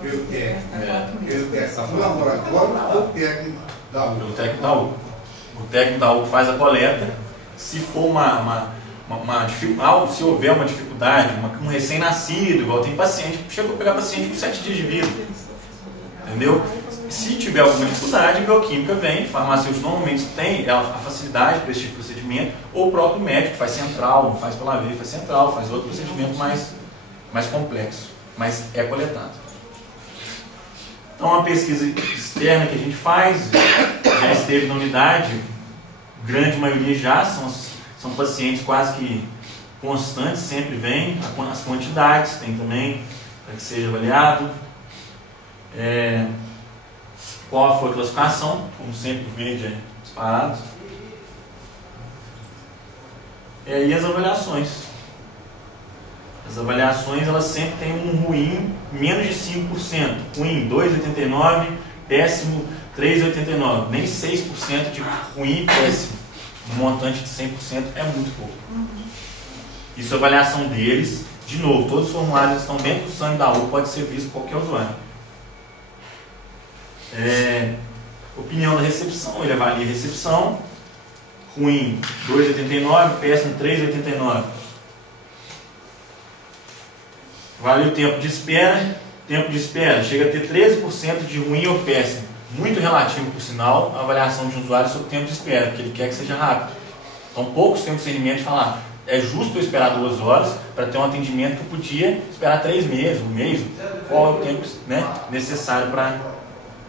pelo técnico do laboratório ou técnico da UPA? Pelo técnico da UPA. O técnico da UPA faz a coleta. Se for se houver uma dificuldade, um recém-nascido, igual tem paciente, chegou a pegar paciente com 7 dias de vida. Entendeu? Se tiver alguma dificuldade, a bioquímica vem, farmacêutico normalmente tem a facilidade para esse tipo de procedimento, ou o próprio médico faz central, não faz pela veia, faz central, faz outro procedimento mais complexo, mas é coletado. Então, uma pesquisa externa que a gente faz, já esteve na unidade, grande maioria já, são pacientes quase que constantes, sempre vêm, as quantidades tem também, para que seja avaliado. Qual foi a classificação? Como sempre, o verde é disparado. E as avaliações. As avaliações elas sempre têm um ruim menos de 5%. Ruim 2,89%, péssimo 3,89%. Nem 6% de ruim e péssimo. Um montante de 100% é muito pouco. Isso é a avaliação deles. De novo, todos os formulários estão dentro do sangue da UPA, pode ser visto por qualquer usuário. Opinião da recepção, ele avalia a recepção. Ruim 2,89, péssimo 3,89. Avalia o tempo de espera. Tempo de espera chega a ter 13% de ruim ou péssimo. Muito relativo, por sinal, a avaliação de um usuário sobre o tempo de espera, porque ele quer que seja rápido. Então, poucos têm o discernimento de falar, é justo eu esperar 2 horas para ter um atendimento que eu podia esperar 3 meses, 1 mês, qual é o tempo, né, necessário para...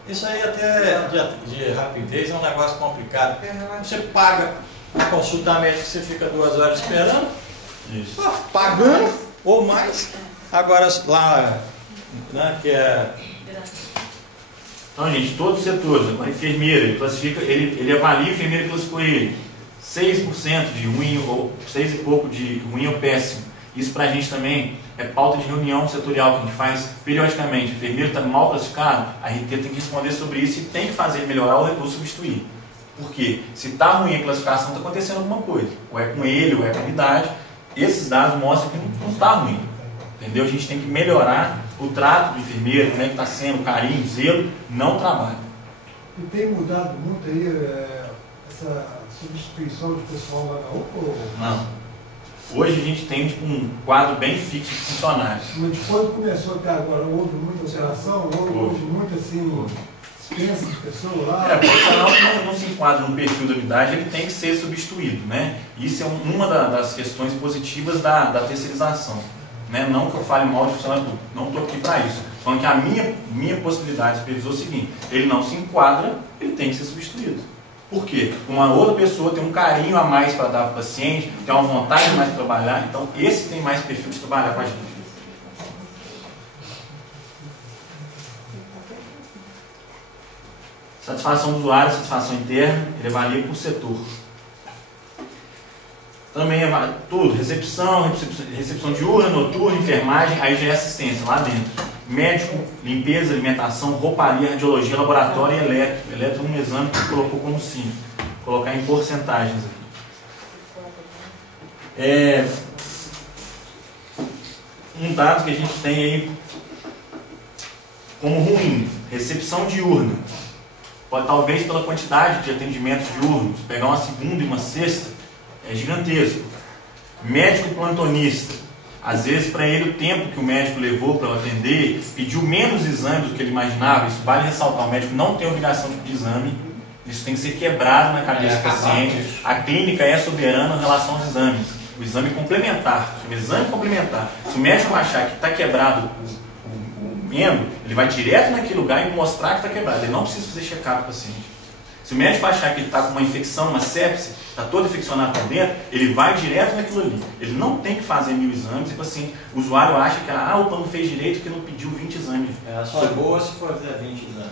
Isso aí até de rapidez é um negócio complicado. Você paga a consulta médica, você fica 2 horas esperando, Isso. pagando ou mais. Agora lá, né, que é... Então, gente, todos os setores, a enfermeira, ele classifica, ele avalia a enfermeira e classificou ele 6% de ruim, ou 6 e pouco de ruim ou péssimo. Isso pra gente também é pauta de reunião setorial que a gente faz periodicamente. O enfermeiro está mal classificado, a RT tem que responder sobre isso e tem que fazer melhorar ou substituir. Por quê? Se está ruim a classificação, está acontecendo alguma coisa. Ou é com ele, ou é com a unidade. Esses dados mostram que não está ruim. Entendeu? A gente tem que melhorar o trato do enfermeiro, como é que está sendo, o carinho, o zelo, não o trabalho. E tem mudado muito aí essa substituição de pessoal lá na UPA? Ou... Não. Hoje a gente tem tipo, um quadro bem fixo de funcionários. Mas de quando começou até agora, houve muita alteração? Houve muito assim, dispensa de pessoas lá? O profissional que não se enquadra no perfil da unidade, ele tem que ser substituído, né? Isso é uma das questões positivas da terceirização. Né? Não que eu fale mal de funcionário público, não estou aqui para isso. Falando que a minha possibilidade de supervisor é o seguinte, ele não se enquadra, ele tem que ser substituído. Por quê? Uma outra pessoa tem um carinho a mais para dar para o paciente, tem uma vontade a mais de trabalhar, então esse tem mais perfil de trabalhar com a gente. Satisfação do usuário, satisfação interna, ele avalia por setor. Também tudo, recepção diurna, noturna, enfermagem, aí já é assistência lá dentro. Médico, limpeza, alimentação, rouparia, radiologia, laboratório e eletro. Eletro é um exame que colocou como 5. Vou colocar em porcentagens aqui. Um dado que a gente tem aí como ruim, recepção diurna. Talvez pela quantidade de atendimentos diurnos, pegar uma segunda e uma sexta, é gigantesco. Médico plantonista, às vezes para ele o tempo que o médico levou para atender, pediu menos exames do que ele imaginava. Isso vale ressaltar, o médico não tem obrigação de pedir exame, isso tem que ser quebrado na cabeça do paciente. A clínica é soberana em relação aos exames. O exame complementar, o exame complementar. Se o médico achar que está quebrado o membro, ele vai direto naquele lugar e mostrar que está quebrado. Ele não precisa fazer check-up do paciente. Se o médico achar que ele está com uma infecção, uma sepse, está todo infeccionado por dentro, ele vai direto naquilo ali. Ele não tem que fazer 1000 exames, tipo assim, o usuário acha que o plano não fez direito porque não pediu 20 exames. Só é boa se for fazer 20 exames.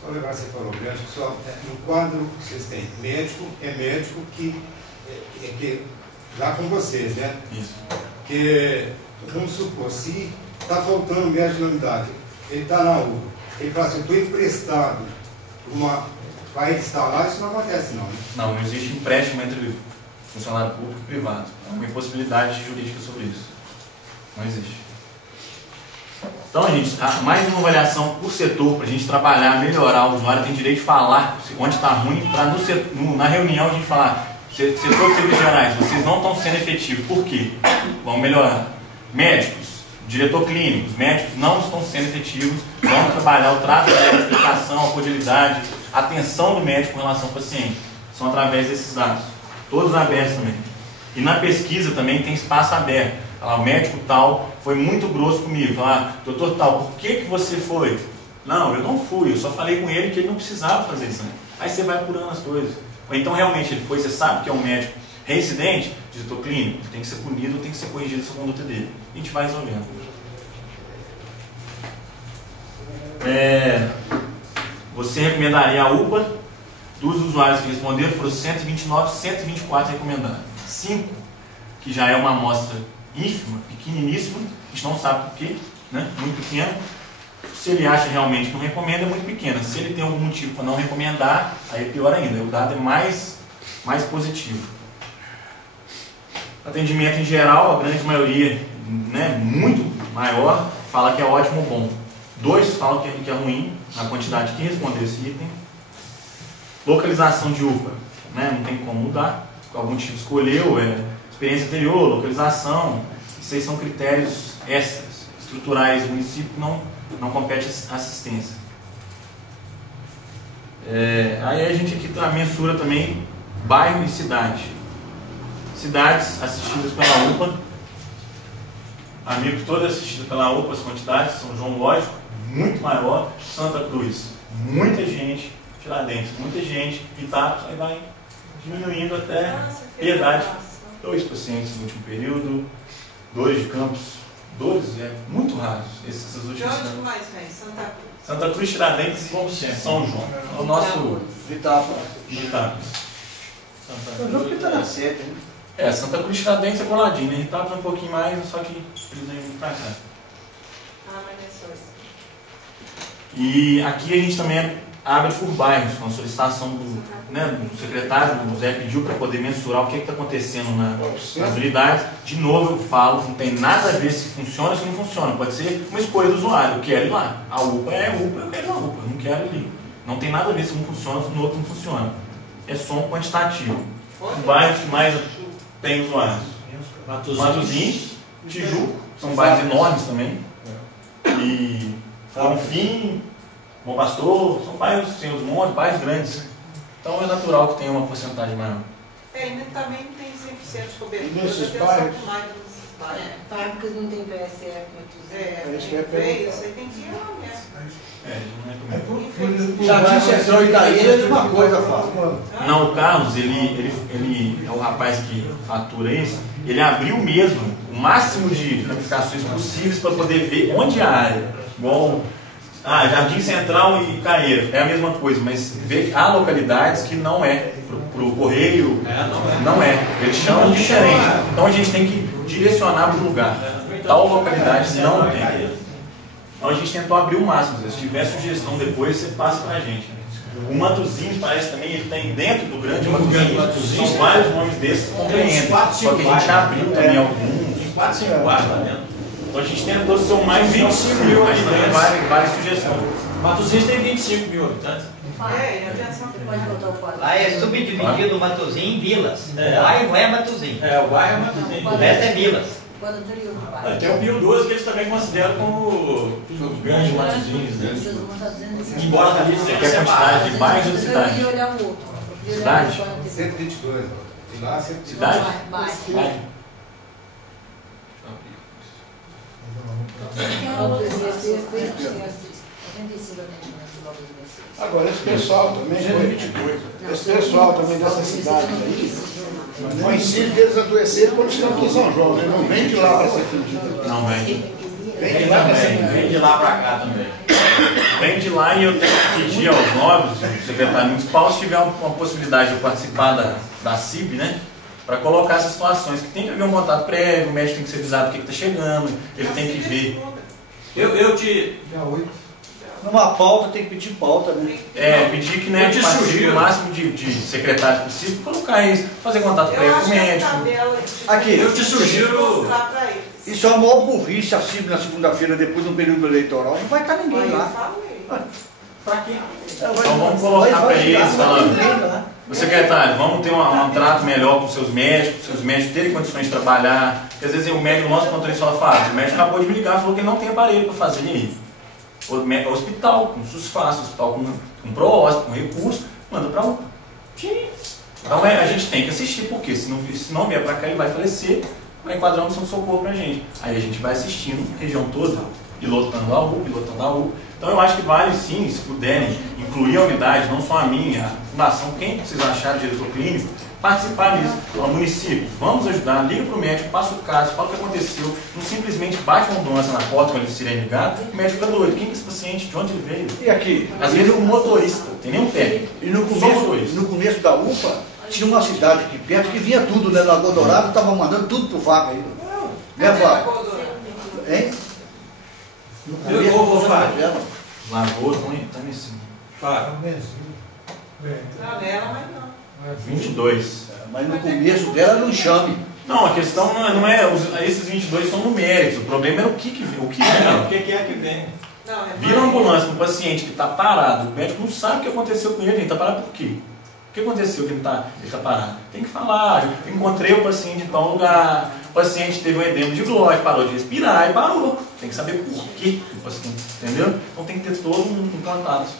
Só lembrar que você falou, médico, só no quadro que vocês têm, médico é médico que lá com vocês, né? Isso. Que, vamos supor, se está faltando médico na unidade, ele está na UPA, ele fala assim, estou emprestado para instalar, isso não acontece não, né? Não existe empréstimo entre funcionário público e privado. É uma impossibilidade jurídica sobre isso. Não existe. Então, gente, mais uma avaliação por setor, para a gente trabalhar, melhorar. O usuário tem direito de falar onde está ruim, para na reunião a gente falar, setor de serviços gerais, vocês não estão sendo efetivos. Por quê? Vamos melhorar. Médicos, diretor clínico, os médicos não estão sendo efetivos, vamos trabalhar o trato da explicação, a cordialidade, a atenção do médico com relação ao paciente. São através desses dados. Todos abertos também. E na pesquisa também tem espaço aberto. O médico tal foi muito grosso comigo. Falar, doutor tal, por que você foi? Não, eu não fui, eu só falei com ele que ele não precisava fazer isso. Aí você vai apurando as coisas. Ou então realmente ele foi, você sabe que é um médico reincidente, diretor clínico, tem que ser punido, tem que ser corrigido essa conduta dele. A gente vai resolvendo. Você recomendaria a UPA? Dos usuários que responderam foram 129, 124 recomendados. 5, que já é uma amostra ínfima, pequeniníssima, a gente não sabe por quê, né? Muito pequeno. Se ele acha realmente que não recomenda, é muito pequena. Se ele tem algum motivo para não recomendar, aí é pior ainda. O dado é mais positivo. Atendimento em geral, a grande maioria, né, muito maior, fala que é ótimo ou bom. 2 falam que é ruim, na quantidade que respondeu esse item. Localização de UPA, né, não tem como mudar. Por algum motivo escolheu, experiência anterior, localização. Esses são critérios extras. estruturais do município não compete assistência. Aí a gente aqui mensura também bairro e cidade. Cidades assistidas pela UPA, Amigo, todas assistidas pela UPA, as quantidades, São João, lógico, muito maior, Santa Cruz, muita gente, Tiradentes, muita gente, Itapos, aí vai diminuindo até Piedade, 2 pacientes no último período, 2 de Campos, 2 muito raros, essas últimas semanas. De onde mais vem? Santa Cruz? Santa Cruz, Tiradentes e São João. É o nosso Itapos. São João que está na sede, né? Santa Cruz, Tiradentes é coladinho, né? Itapos um pouquinho mais, só que eles vêm muito pra cá. Mas é só isso. E aqui a gente também abre por bairros, com a solicitação do secretário, o Zé pediu para poder mensurar o que está acontecendo nas unidades. De novo eu falo, não tem nada a ver se funciona ou se não funciona, pode ser uma escolha do usuário, eu quero ir lá. A UPA é UPA, eu quero ir na UPA, eu não quero ir ali. Não tem nada a ver se um funciona ou se no outro não funciona. É só um quantitativo. Os bairros que mais tem usuários: Matozinhos, Tijuco, são bairros enormes também. E Bonfim, Bom Pastor, são bairros sem os montes, bairros grandes. Então é natural que tenha uma porcentagem maior. Ainda também tem 100% de cobertura. Nesses bairros? Fábricas não tem PSF, muito isso aí tem que ir lá mesmo. Jardim Central e Itaíra é uma coisa, Fábio. Não, o Carlos, ele é o rapaz que fatura isso, ele abriu mesmo o máximo de ramificações possíveis para poder ver onde a área. Igual Jardim Central e Caeiro, é a mesma coisa, mas há localidades que não é, para o correio, não é. Eles chamam de diferente. Então a gente tem que direcionar para o lugar. Tal localidade não tem. Então a gente tentou abrir o máximo. Se tiver sugestão depois, você passa para a gente. O Matozinhos parece também, ele tem dentro do grande Matozinhos, são vários nomes desses que compreendem. Só que a gente abriu também alguns. 454 lá dentro. Então a gente tentou ser o mais 25 mil, mas tem várias sugestões. Matozinhos tem 25 mil habitantes. Atenção que pode botar o quadro. Lá é subdividido o Matozinho em vilas. O bairro é Matozinho. O bairro é Matozinho. O resto é vilas. Tem o Pio 12 que eles também consideram como os grandes Matozinhos, né? Embora ali você quer quantidade de bairros ou cidade? Cidade? 122. De lá, 122. Cidade? Cidade. Agora, esse pessoal também, esse pessoal também dessa cidade aí, coincide deles adoecerem quando estão aqui em São João, né? Não vem de lá para essa acredita. Não vem. Vem de lá para essa Vem de lá para cá também. Vem de lá e eu tenho que pedir aos nobres, o secretário municipal, se tiver uma possibilidade de participar da CIB, né? Para colocar essas situações, que tem que haver um contato prévio, o médico tem que ser avisado do que está chegando, ele tem que ver. Eu te... Numa pauta, tem que pedir pauta, né? Pedir que né, participe o máximo de secretários possível, colocar isso, fazer contato prévio com o médico. Aqui, eu te sugiro... Isso é uma maior burrice, assim, na segunda-feira, depois do período eleitoral. Não vai estar ninguém lá. Pra quê? Então vamos colocar para eles, falando, o secretário, vamos ter um trato melhor com os seus médicos terem condições de trabalhar. Porque às vezes o médico, o nosso motorista fala, Fábio, o médico acabou de me ligar, falou que ele não tem aparelho para fazer aí. O hospital, com SUSFAS, hospital com PROOSP, com recurso, manda para UPA. Então a gente tem que assistir, porque se não vier para cá ele vai falecer, vai enquadrar uma missão de socorro para a gente. Aí a gente vai assistindo a região toda, pilotando a UPA. Então eu acho que vale sim, se puderem, incluir a unidade, não só a minha, a fundação, quem vocês acharem, diretor clínico, participar disso. Ó, municípios, vamos ajudar, liga para o médico, passa o caso, fala o que aconteceu, não simplesmente bate uma ambulância na porta quando ele se ligado, o médico fica doido. Quem que é esse paciente? De onde ele veio? E aqui? Às vezes o motorista, tem nem um técnico. E no começo da UPA, tinha uma cidade aqui perto que vinha tudo, né? Lagoa Dourada, estava mandando tudo pro Fábio aí. Né, Fábio? Hein? Eu vou, Fábio. Lagoa, tá nesse. Fábio. Não, nela, mas não. 22. Mas no começo dela não chame. Não, a questão não é esses 22 são numéricos, o problema é o que vem. O que é que vem? Vira uma ambulância com um paciente que está parado, o médico não sabe o que aconteceu com ele está parado por quê? que aconteceu que ele tá parado? Tem que falar, eu encontrei o paciente em tal lugar, o paciente teve um edema de glóide, parou de respirar e parou. Tem que saber por quê, entendeu? Então tem que ter todo um contato.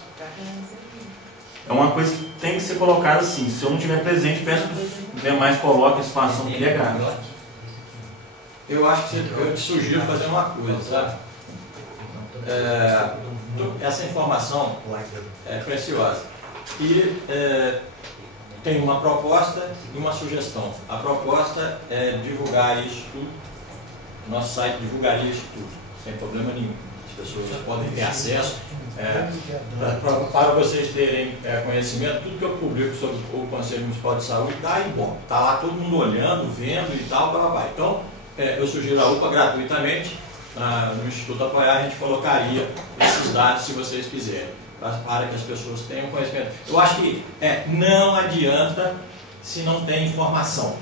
É uma coisa que tem que ser colocada assim. Se eu não estiver presente, peço que os demais coloquem a situação que é grave. Eu acho que eu te sugiro fazer uma coisa, sabe? Essa informação é preciosa. E tem uma proposta e uma sugestão. A proposta é divulgar isso tudo. Nosso site divulgaria isso tudo, sem problema nenhum. As pessoas podem ter acesso. Para vocês terem conhecimento, tudo que eu publico sobre o Conselho Municipal de Saúde está aí, bom. Está lá todo mundo olhando, vendo e tal, blá. Então, eu sugiro a UPA gratuitamente. No Instituto Apoiar a gente colocaria esses dados se vocês quiserem, para que as pessoas tenham conhecimento. Eu acho que não adianta se não tem informação.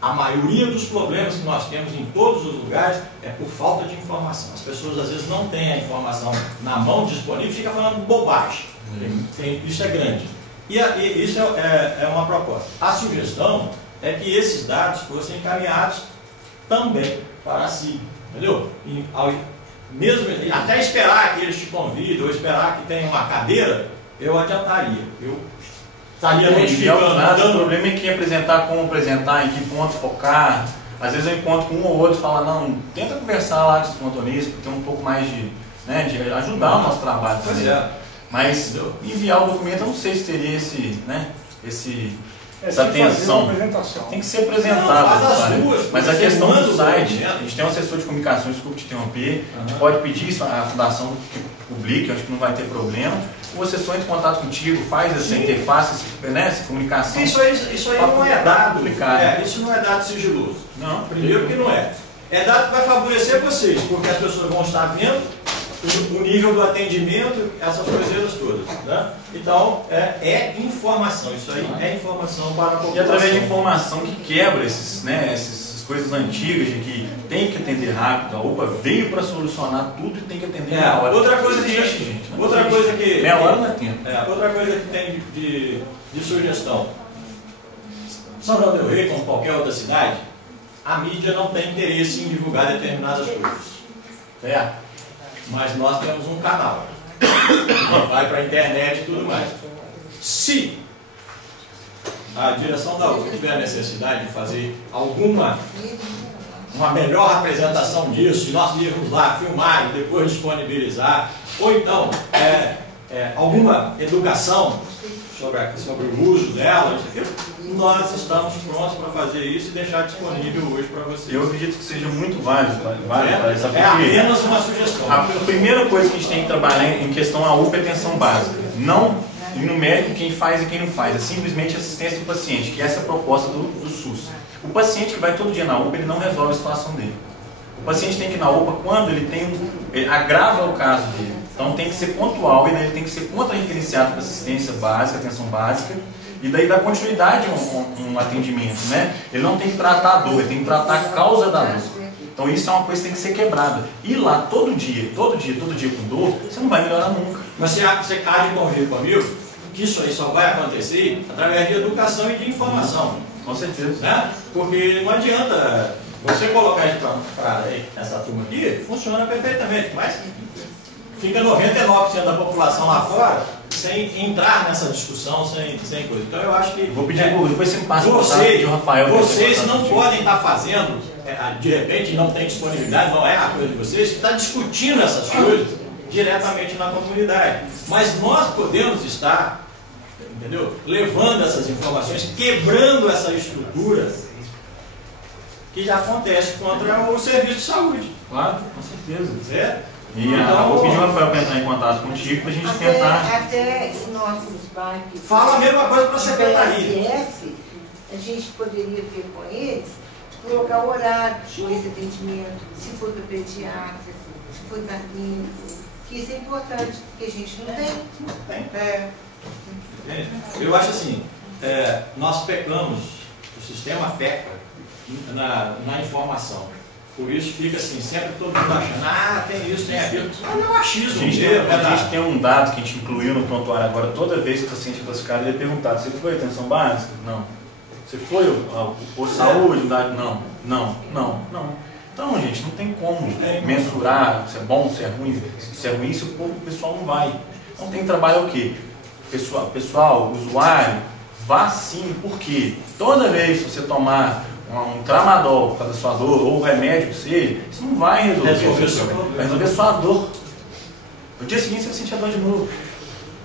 A maioria dos problemas que nós temos em todos os lugares é por falta de informação. As pessoas às vezes não têm a informação na mão disponível e ficam falando bobagem. Isso é grande. E isso é uma proposta. A sugestão é que esses dados fossem encaminhados também para a CIB. Entendeu? Mesmo, até esperar que eles te convidem ou esperar que tenha uma cadeira, eu adiantaria. Eu estaria notificando. O problema é que apresentar como apresentar, em que ponto focar. Às vezes eu encontro com um ou outro e falo, não, tenta conversar lá com os plantonistas, ter um pouco mais de ajudar o nosso trabalho. Mas enviar o documento, eu não sei se teria essa atenção. Tem que ser apresentado. Mas a questão do site, a gente tem um assessor de comunicação, desculpe te interromper, a gente pode pedir isso à fundação que publique, acho que não vai ter problema. O assessor entra em contato contigo, faz essa interface, essa comunicação. Isso aí não é dado. Isso não é dado sigiloso. Não, primeiro que não é. É dado que vai favorecer vocês, porque as pessoas vão estar vendo o nível do atendimento, essas coisas todas. Né? Então, é informação. Isso aí é informação para a população. E através de informação que quebra essas coisas antigas de que tem que atender rápido. A UPA veio para solucionar tudo e tem que atender na hora. Outra coisa que meia hora não é tempo. Outra coisa que tem de sugestão. São João del Rei, como qualquer outra cidade, a mídia não tem interesse em divulgar determinadas coisas. Certo? Mas nós temos um canal que vai para a internet e tudo mais. Se a direção da UPA tiver a necessidade de fazer uma melhor apresentação disso, nós irmos lá filmar e depois disponibilizar, ou então alguma educação sobre o uso dela, nós estamos prontos para fazer isso e deixar disponível hoje para vocês. Eu acredito que seja muito válido para essa pesquisa. Apenas uma sugestão. A primeira coisa que a gente tem que trabalhar em questão à UPA é atenção básica. Não numérico quem faz e quem não faz, é simplesmente assistência do paciente, que essa é a proposta do SUS. O paciente que vai todo dia na UPA, ele não resolve a situação dele. O paciente tem que ir na UPA quando ele agrava o caso dele. Então tem que ser pontual e daí ele tem que ser contra-referenciado para assistência básica, atenção básica, e daí dá continuidade a um atendimento, né? Ele não tem que tratar a dor, ele tem que tratar a causa da dor. Então isso é uma coisa que tem que ser quebrada. Ir lá todo dia com dor, você não vai melhorar nunca. Mas você há de convir comigo que isso aí só vai acontecer através de educação e de informação. Com certeza. Né? Porque não adianta você colocar isso para essa turma aqui, funciona perfeitamente, mas fica 99% da população lá fora sem entrar nessa discussão, sem coisa. Então eu acho que... Vou pedir depois você me passa o Rafael. Vocês não podem estar fazendo, de repente não tem disponibilidade, não é a coisa de vocês, está discutindo essas coisas diretamente na comunidade. Mas nós podemos estar, entendeu? Levando essas informações, quebrando essa estrutura que já acontece contra o serviço de saúde. Claro, com certeza. Certo? E vou pedir o Rafael para entrar em contato contigo para a gente tentar... Até em nossos bairros... Fala a mesma coisa para a secretaria. A gente poderia ver com eles, colocar o horário de atendimento, se for do pediatra, se for da clínica, que isso é importante, porque a gente não tem. Não tem. Eu acho assim, nós pecamos, o sistema peca na informação. Por isso fica assim, sempre todo mundo achando, tem isso, tem aquilo. Mas não é achismo. A gente tem um dado que a gente incluiu no prontuário agora, toda vez que o paciente é classificado, ele é perguntado, você foi atenção básica? Não. Você foi ao posto de saúde? Não. Então, gente, não tem como mensurar se é bom, se é ruim, se o pessoal não vai. Então tem que trabalhar o quê? Pessoal, usuário, vá sim, porque toda vez que você tomar um tramadol por causa da sua dor, ou remédio que seja, isso não vai resolver o seu problema, vai resolver a sua dor. No dia seguinte você vai sentir a dor de novo.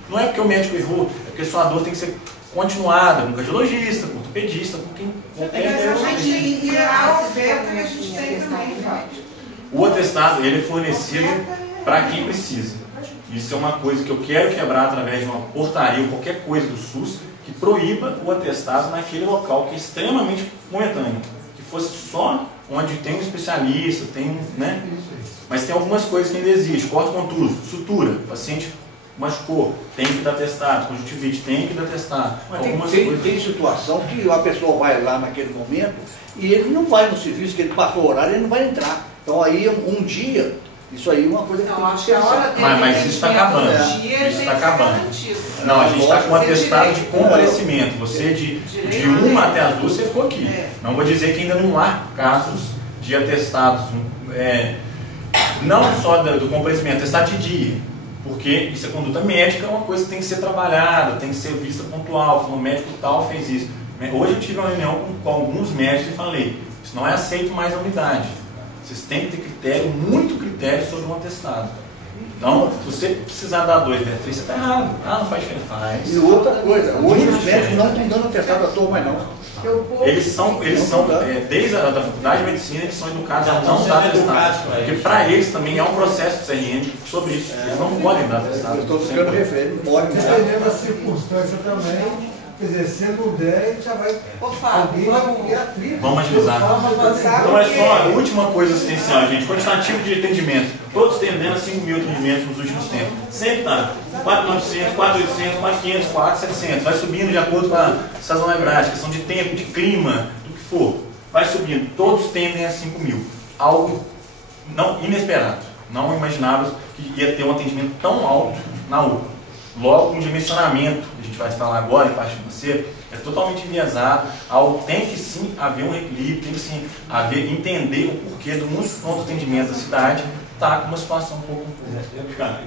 Não é porque o médico errou, é porque a sua dor tem que ser continuada com um cardiologista, com um ortopedista, com quem qualquer a oferta que a gente tem também, Fábio. O atestado, ele é fornecido para quem precisa. Isso é uma coisa que eu quero quebrar através de uma portaria ou qualquer coisa do SUS que proíba o atestado naquele local que é extremamente momentâneo. Que fosse só onde tem um especialista, né? Mas tem algumas coisas que ainda existem. Corte contuso, sutura, paciente machucou, tem que dar testado, conjuntivite, tem que dar testado. Tem situação que a pessoa vai lá naquele momento e ele não vai no serviço, que ele passou o horário, ele não vai entrar. Então aí um dia, isso aí é uma coisa que tem que ser. Mas isso está acabando. Isso está acabando. Não, a gente está com um atestado de comparecimento. Você de 1 até as 2 você ficou aqui. Não vou dizer que ainda não há casos de atestados, não só do comparecimento, atestado de dia. Porque isso é conduta médica, é uma coisa que tem que ser trabalhada, tem que ser vista pontual. O médico tal fez isso. Hoje eu tive uma reunião com alguns médicos e falei, isso não é aceito mais na unidade. Vocês têm que ter critério, muito critério sobre um atestado. Então, se você precisar dar 2, 3, você está errado. Não faz diferença. Faz. E outra coisa, hoje os médicos não estão dando atestado à toa mais não. Eles são desde a da faculdade de medicina, eles são educados a não dar atestado. Porque para eles também é um processo de CRM sobre isso. Eles não podem dar atestado. Eu estou ficando refém, não podem. Dependendo da circunstância também. Quer dizer, se não der, ele já vai. Vamos agilizar. Então é só a última coisa essencial, gente. Quantitativo de atendimentos. Todos tendendo a 5 mil atendimentos nos últimos tempos. Sempre está. 4.900, 4.800, 4.500, 4.700. Vai subindo de acordo com a sazonalidade, questão de tempo, de clima, do que for. Vai subindo. Todos tendem a 5 mil. Algo não inesperado. Não imaginávamos que ia ter um atendimento tão alto na UPA. Logo, um dimensionamento, a gente vai falar agora em parte financeira, é totalmente enviesado. Tem que sim haver um equilíbrio, tem que sim haver, entender o porquê do muito pronto atendimento da cidade está com uma situação um pouco complicada.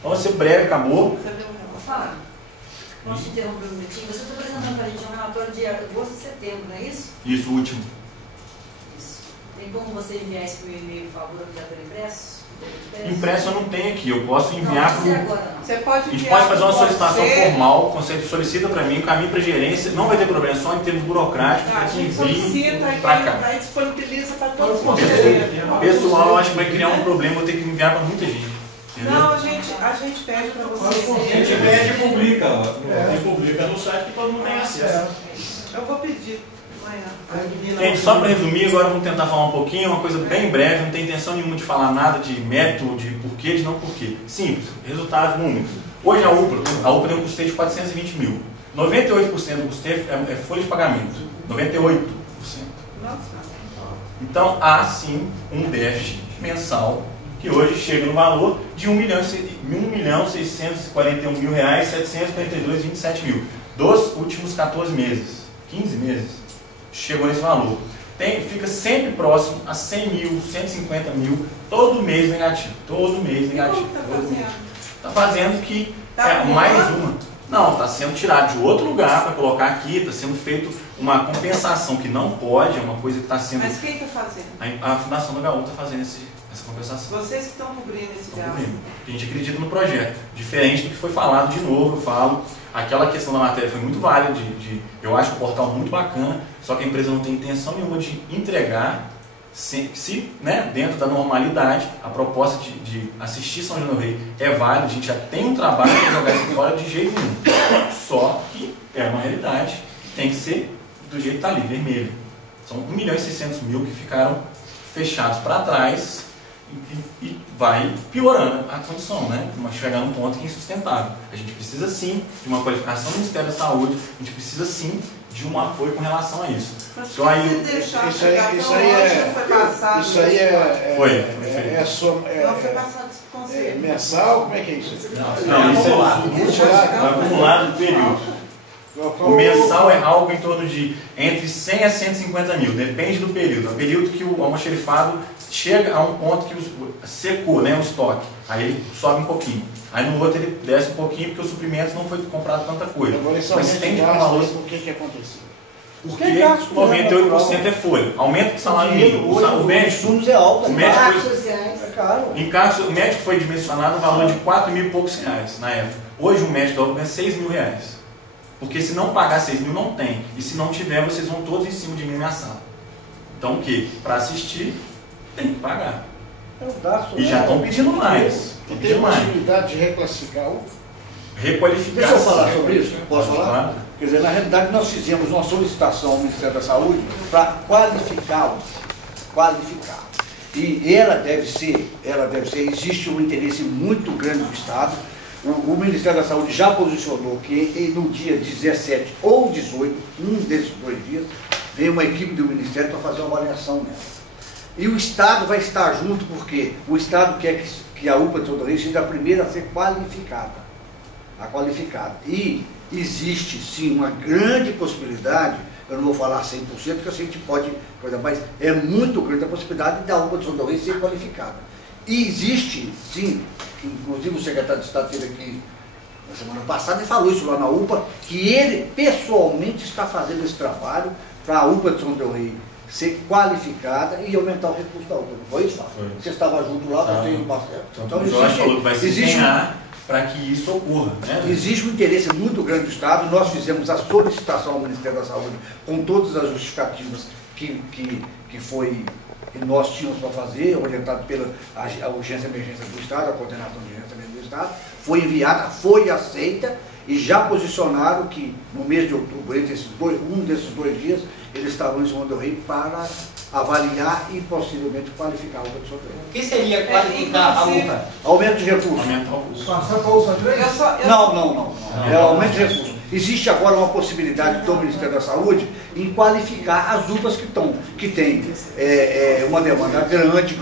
Então, vai ser breve, acabou. Vou falar. Posso te interromper um minutinho? Você está apresentando para a gente um relatório de agosto e setembro, não é isso? Isso, o último. Isso. Tem como você enviar isso por e-mail, por favor, para impresso? Impresso eu não tenho aqui, eu posso enviar para a gente pode fazer uma solicitação formal, solicita para mim, caminho para gerência, não vai ter problema, só em termos burocráticos, a gente solicita para cá. Aí disponibiliza para todos os pessoal, acho que vai criar um problema, vou ter que enviar para muita gente. Entendeu? Não, a gente pede para vocês. A gente pede e publica, e publica no site que todo mundo tem acesso. Eu vou pedir. Gente, só para resumir, agora vamos tentar falar um pouquinho, uma coisa bem breve, não tem intenção nenhuma de falar nada de método, de porquê, de não porquê. Simples, resultados, números. Hoje a UPA tem um custeio de 420 mil. 98% do custeio é folha de pagamento. 98%. Então há sim um déficit mensal que hoje chega no valor de R$1.641.742,27 dos últimos 14 meses, 15 meses. Chegou nesse valor. Fica sempre próximo a 100 mil, 150 mil, todo mês negativo. Todo mês negativo. Está fazendo que mais uma. Não, está sendo tirado de outro lugar para colocar aqui, está sendo feito uma compensação que não pode, é uma coisa que está sendo. Mas quem está fazendo? A Fundação do HU está fazendo essa compensação. Vocês que estão cobrindo esse gasto. A gente acredita no projeto. Diferente do que foi falado de novo, eu falo. Aquela questão da matéria foi muito válida, eu acho o portal muito bacana, só que a empresa não tem intenção nenhuma de entregar, né, dentro da normalidade, a proposta de assistir São João do Rei é válida, a gente já tem um trabalho para jogar isso fora de jeito nenhum. Só que é uma realidade que tem que ser do jeito que está ali, vermelho. São 1.600.000 que ficaram fechados para trás, e vai piorando a condição, né? Mas chegar num ponto que é insustentável. A gente precisa sim de uma qualificação do Ministério da Saúde, a gente precisa sim de um apoio com relação a isso. Mas Só aí, se deixar Isso chegar aí tão longe, não foi passado. Isso aí Não foi passado esse conselho. mensal? Como é que é isso? não, isso é acumulado do período. O mensal é algo em torno de entre 100 a 150 mil, depende do período. É o período que o almoxerifado chega a um ponto que secou, né, o estoque. Aí ele sobe um pouquinho. Aí no outro ele desce um pouquinho porque os suprimentos não foi comprado tanta coisa. Mas tem um valor. Por que aconteceu? Porque 98% é folha. Aumento de salário mínimo. O médico. É alto, O médico Taxas foi, sociais. é caro. em caso, o médico foi dimensionado no valor de 4 mil e poucos reais na época. Hoje o médico da UPA ganha 6 mil reais. Porque se não pagar 6 mil, não tem. E se não tiver, vocês vão todos em cima de mim na sala. Então o quê? Para assistir, tem que pagar. E já estão pedindo mais. E tem possibilidade de reclassificar o? Requalificar. Deixa eu falar sobre isso? Posso falar? Claro. Quer dizer, na realidade nós fizemos uma solicitação ao Ministério da Saúde para qualificá-los. Qualificar. E ela deve ser, existe um interesse muito grande do Estado. O Ministério da Saúde já posicionou que no dia 17 ou 18, um desses 2 dias, vem uma equipe do Ministério para fazer uma avaliação nela. E o Estado vai estar junto, porque o Estado quer que a UPA de São Domingos seja a primeira a ser qualificada. E existe sim uma grande possibilidade, eu não vou falar 100%, porque a gente pode, mas é muito grande a possibilidade da UPA de São Domingos ser qualificada. E existe sim, inclusive o secretário de Estado esteve aqui na semana passada e falou isso lá na UPA, que ele pessoalmente está fazendo esse trabalho para a UPA de São Del Rey ser qualificada e aumentar o recurso da UPA. Não foi isso, Marcelo? Você estava junto lá, você tem Marcelo. Então o Jorge falou que vai se empenhar para que isso ocorra. Né? Existe um interesse muito grande do Estado. Nós fizemos a solicitação ao Ministério da Saúde com todas as justificativas que nós tínhamos para fazer, orientado pela Urgência e Emergência do Estado, a Coordenação de Urgência e Emergência do Estado, foi enviada, foi aceita e já posicionaram que no mês de outubro, entre um desses 2 dias, eles estavam em São Del Rey para avaliar e possivelmente qualificar a UPA de São Del Rey. O que seria qualificar a UPA? Aumento de recursos. Passar para a UPA 3? Não. É aumento de recursos. Existe agora uma possibilidade do Ministério da Saúde em qualificar as UPAs que têm uma demanda grande,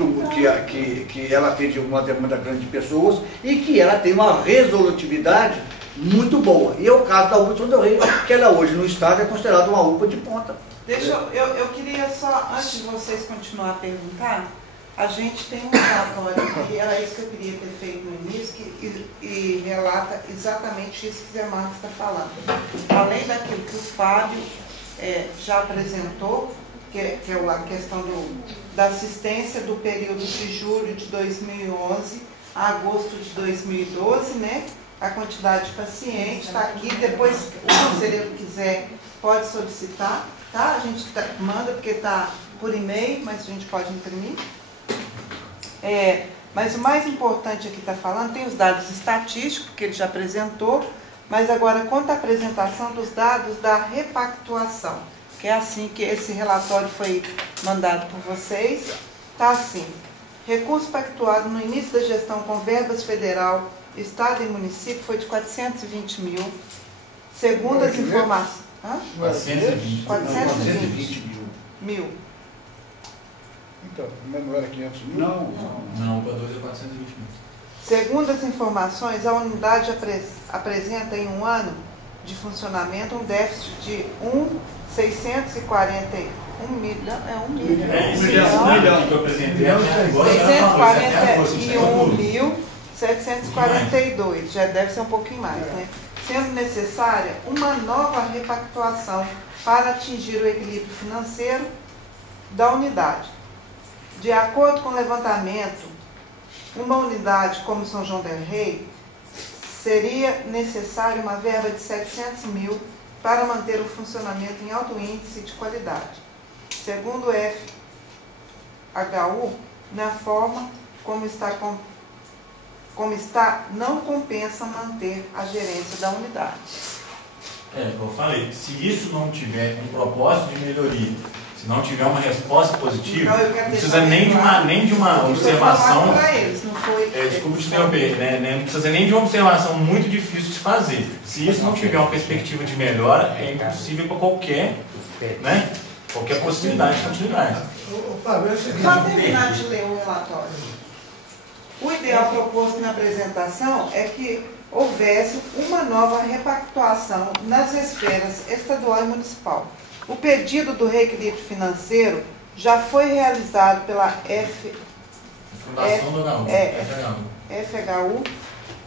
que ela atende uma demanda grande de pessoas e que ela tem uma resolutividade muito boa. E é o caso da UPA de São Del Rey, que ela hoje no estado é considerada uma UPA de ponta. Eu queria só, antes de vocês continuar a perguntar, a gente tem um relatório aqui, era isso que eu queria ter feito no início, e relata exatamente isso que o Zé Marcos está falando. Além daquilo que o Fábio já apresentou, que é a questão da assistência do período de julho de 2011 a agosto de 2012, né? A quantidade de pacientes está aqui, depois o conselheiro quiser pode solicitar, tá? A gente manda porque está por e-mail, mas a gente pode imprimir. Mas o mais importante aqui está falando, tem os dados estatísticos que ele já apresentou, mas agora quanto à apresentação dos dados da repactuação, que é assim que esse relatório foi mandado por vocês, está assim: recurso pactuado no início da gestão com verbas federal, Estado e município foi de 420 mil. Segundo as informações... 420 mil. Então, mas não era 500 mil? Não, para 2 é 420 mil. Segundo as informações, a unidade apresenta em um ano de funcionamento um déficit de 1.641 milhão. É 1 milhão. É esse milhão que eu apresentei. 641.742, já deve ser um pouquinho mais, né? Sendo necessária uma nova repactuação para atingir o equilíbrio financeiro da unidade. De acordo com o levantamento, uma unidade como São João del Rey seria necessária uma verba de 700 mil para manter o funcionamento em alto índice de qualidade. Segundo o FHU, na forma como está, não compensa manter a gerência da unidade. Como eu falei, se isso não tiver um propósito de melhoria Se não tiver uma resposta positiva, Então, eu quero não precisa deixar nem de uma observação. Eles, não foi, Desculpa te interromper, né? Não precisa nem de uma observação muito difícil de fazer. Se isso não tiver uma perspectiva de melhora, é impossível para qualquer, né? Qualquer possibilidade de continuidade. Fábio, é o seguinte. Só terminar de ler o relatório. O ideal proposto na apresentação é que houvesse uma nova repactuação nas esferas estadual e municipal. O pedido do reequilíbrio financeiro já foi realizado pela FHU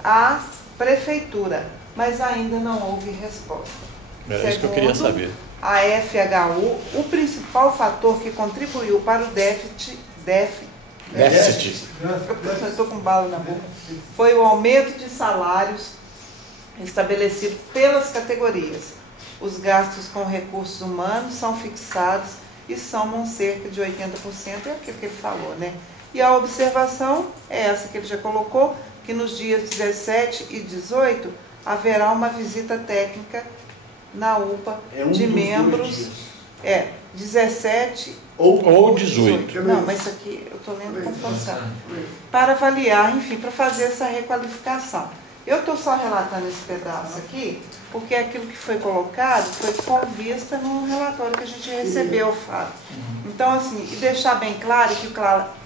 à Prefeitura, mas ainda não houve resposta. É isso que eu queria saber. A FHU, o principal fator que contribuiu para o déficit eu estou com bala na boca, foi o aumento de salários estabelecido pelas categorias. Os gastos com recursos humanos são fixados e somam cerca de 80%, é aquilo que ele falou, né? E a observação é essa que ele já colocou, que nos dias 17 e 18 haverá uma visita técnica na UPA de membros. 17 ou 18. Não, mas isso aqui eu estou lendo com força. Para avaliar, enfim, para fazer essa requalificação. Eu estou só relatando esse pedaço aqui, porque aquilo que foi colocado foi com vista no relatório que a gente recebeu, Fábio. Então, assim, e deixar bem claro, que o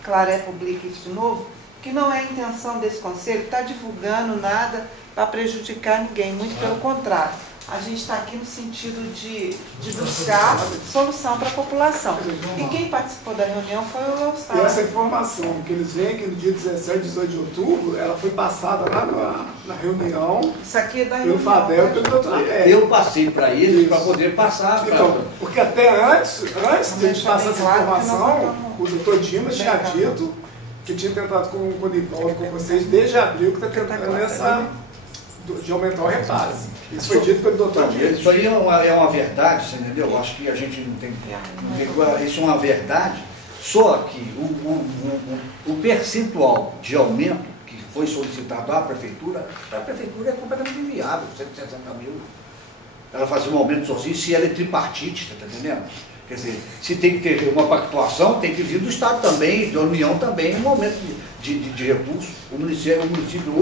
Claré publique isso de novo, que não é a intenção desse conselho estar divulgando nada para prejudicar ninguém, muito pelo contrário. A gente está aqui no sentido de buscar solução para a população. E quem participou da reunião foi o Eustáquio. E essa informação que eles veem que no dia 17 e 18 de outubro, ela foi passada lá na reunião. Isso aqui é da reunião. Pelo Fadel e pelo doutor Américo. Eu passei para eles para poder passar. Então, porque até antes de passar essa informação, o doutor Dimas tinha dito que tinha tentado com o Nivaldo, com vocês, desde abril, que está tentando essa de aumentar o repasse. Isso foi dito pelo doutor Dias. Isso aí é uma verdade, você entendeu? Eu acho que a gente não tem. Isso é uma verdade, só que o percentual de aumento que foi solicitado à prefeitura, para a prefeitura é completamente inviável, 160 mil. Ela fazer um aumento sozinha, se ela é tripartite, você está entendendo? Quer dizer, se tem que ter uma pactuação, tem que vir do Estado também, da União também, um aumento de recursos. O município